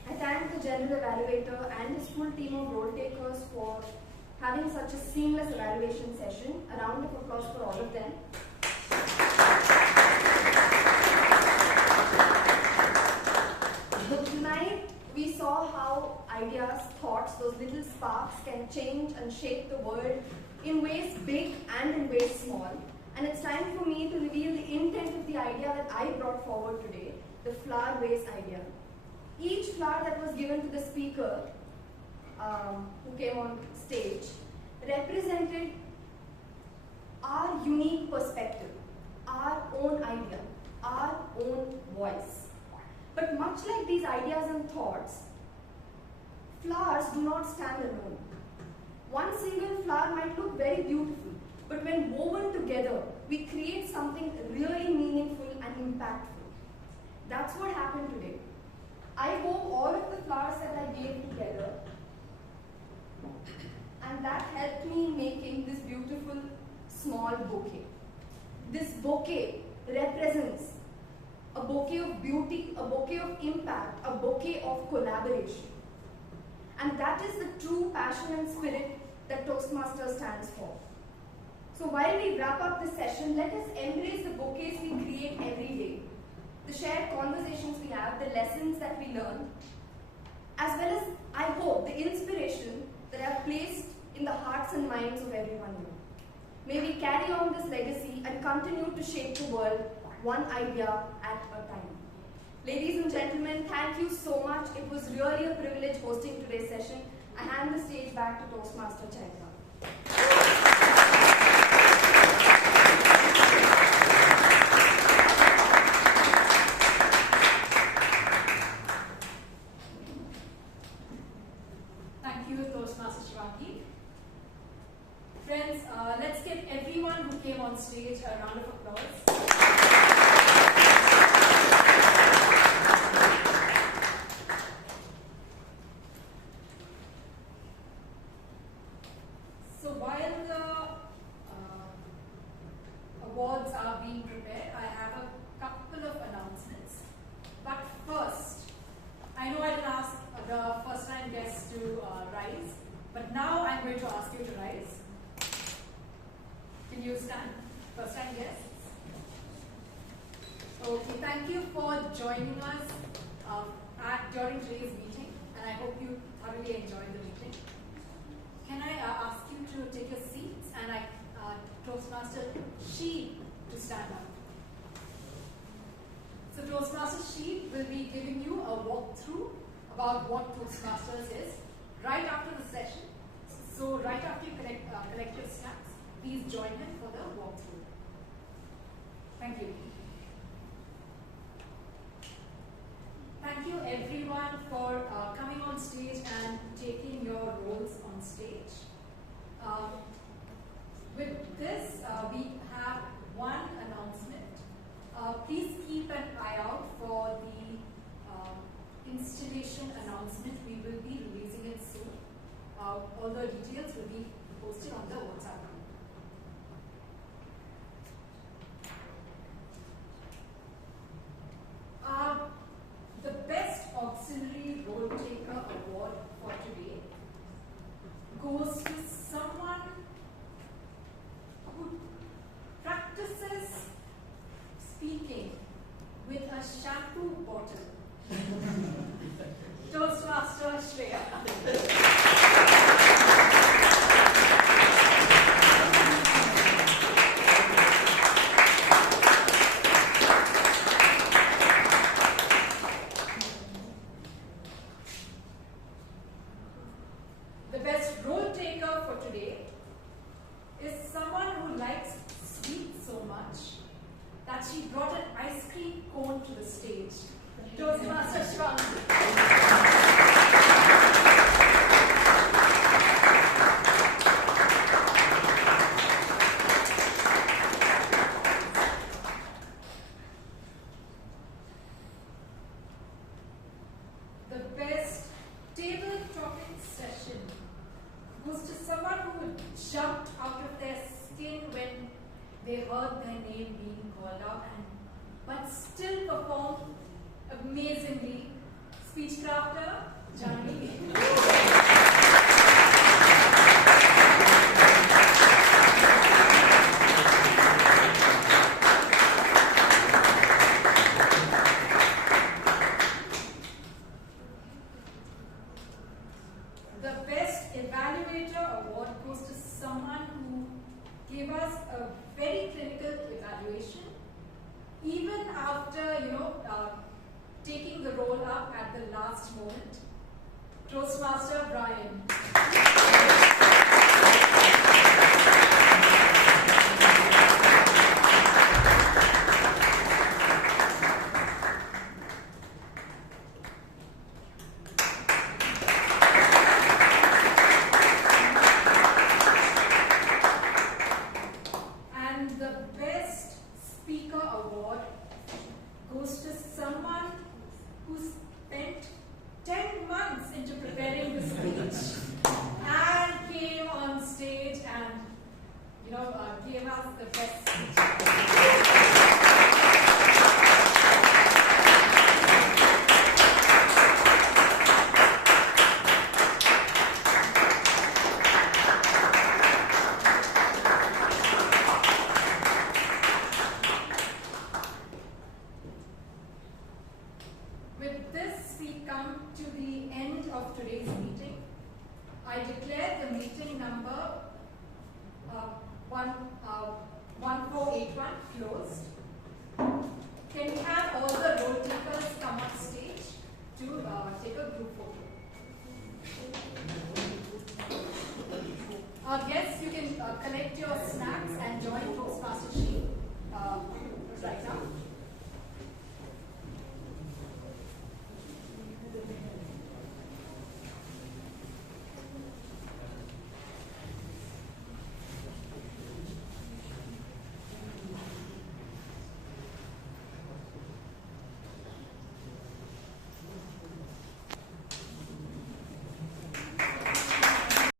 I thank the general evaluator and his full team of role takers for having such a seamless evaluation session. A round of applause for all of them. Tonight, we saw how ideas, thoughts, those little sparks can change and shape the world in ways big and in ways small. And it's time for me to reveal the intent of the idea that I brought forward today, the flower vase idea. Each flower that was given to the speaker who came on stage represented our unique perspective, our own idea, our own voice. But much like these ideas and thoughts, flowers do not stand alone. One single flower might look very beautiful, but when woven together, we create something really meaningful and impactful. That's what happened today. I wove all of the flowers that I gave together, and that helped me making this beautiful small bouquet. This bouquet represents a bouquet of beauty, a bouquet of impact, a bouquet of collaboration. And that is the true passion and spirit that Toastmasters stands for. So while we wrap up this session, let us embrace the bouquets we create every day, the shared conversations we have, the lessons that we learn, as well as, I hope, the inspiration that I have placed in the hearts and minds of everyone here. May we carry on this legacy and continue to shape the world one idea at a time. Ladies and gentlemen, thank you so much. It was really a privilege hosting today's session. I hand the stage back to Toastmaster Chaitra. Thank you, Toastmaster Shivangi. Friends, let's give everyone who came on stage a round of applause. So while the awards are being prepared, I have a couple of announcements. But first, I know I didn't ask the first-time guests to rise, but now I'm going to ask you to rise. Can you stand? First-time guests? Okay, thank you for joining us during today's meeting, and I hope you thoroughly enjoyed the meeting. Can I ask you to take your seats, and I Toastmaster Sheep to stand up. So Toastmaster Sheep will be giving you a walkthrough about what Toastmasters is right after the session. So right after you collect your snacks, please join him for the walkthrough. Thank you. Thank you everyone for coming on stage and taking your roles on stage. With this, we have one announcement. Please keep an eye out for the installation announcement. We will be releasing it soon. All the details will be posted on the WhatsApp group. The Best Auxiliary Role Taker Award for today goes to someone who practices speaking with a shampoo bottle. Toastmaster Shwetha. The best role taker for today is someone who likes sweets so much that she brought an ice cream cone to the stage. Toastmaster Shivangi. still perform amazingly. Speech crafter, Janvi. The Best Evaluator Award goes to someone who gave us a very clinical evaluation, even after, taking the role up at the last moment. Toastmaster Brian. And the Best Speaker Award goes to someone who spent 10 months into preparing the speech and came on stage and, gave us the best speech. With this, we come to the end of today's meeting. I declare the meeting number 1481 closed.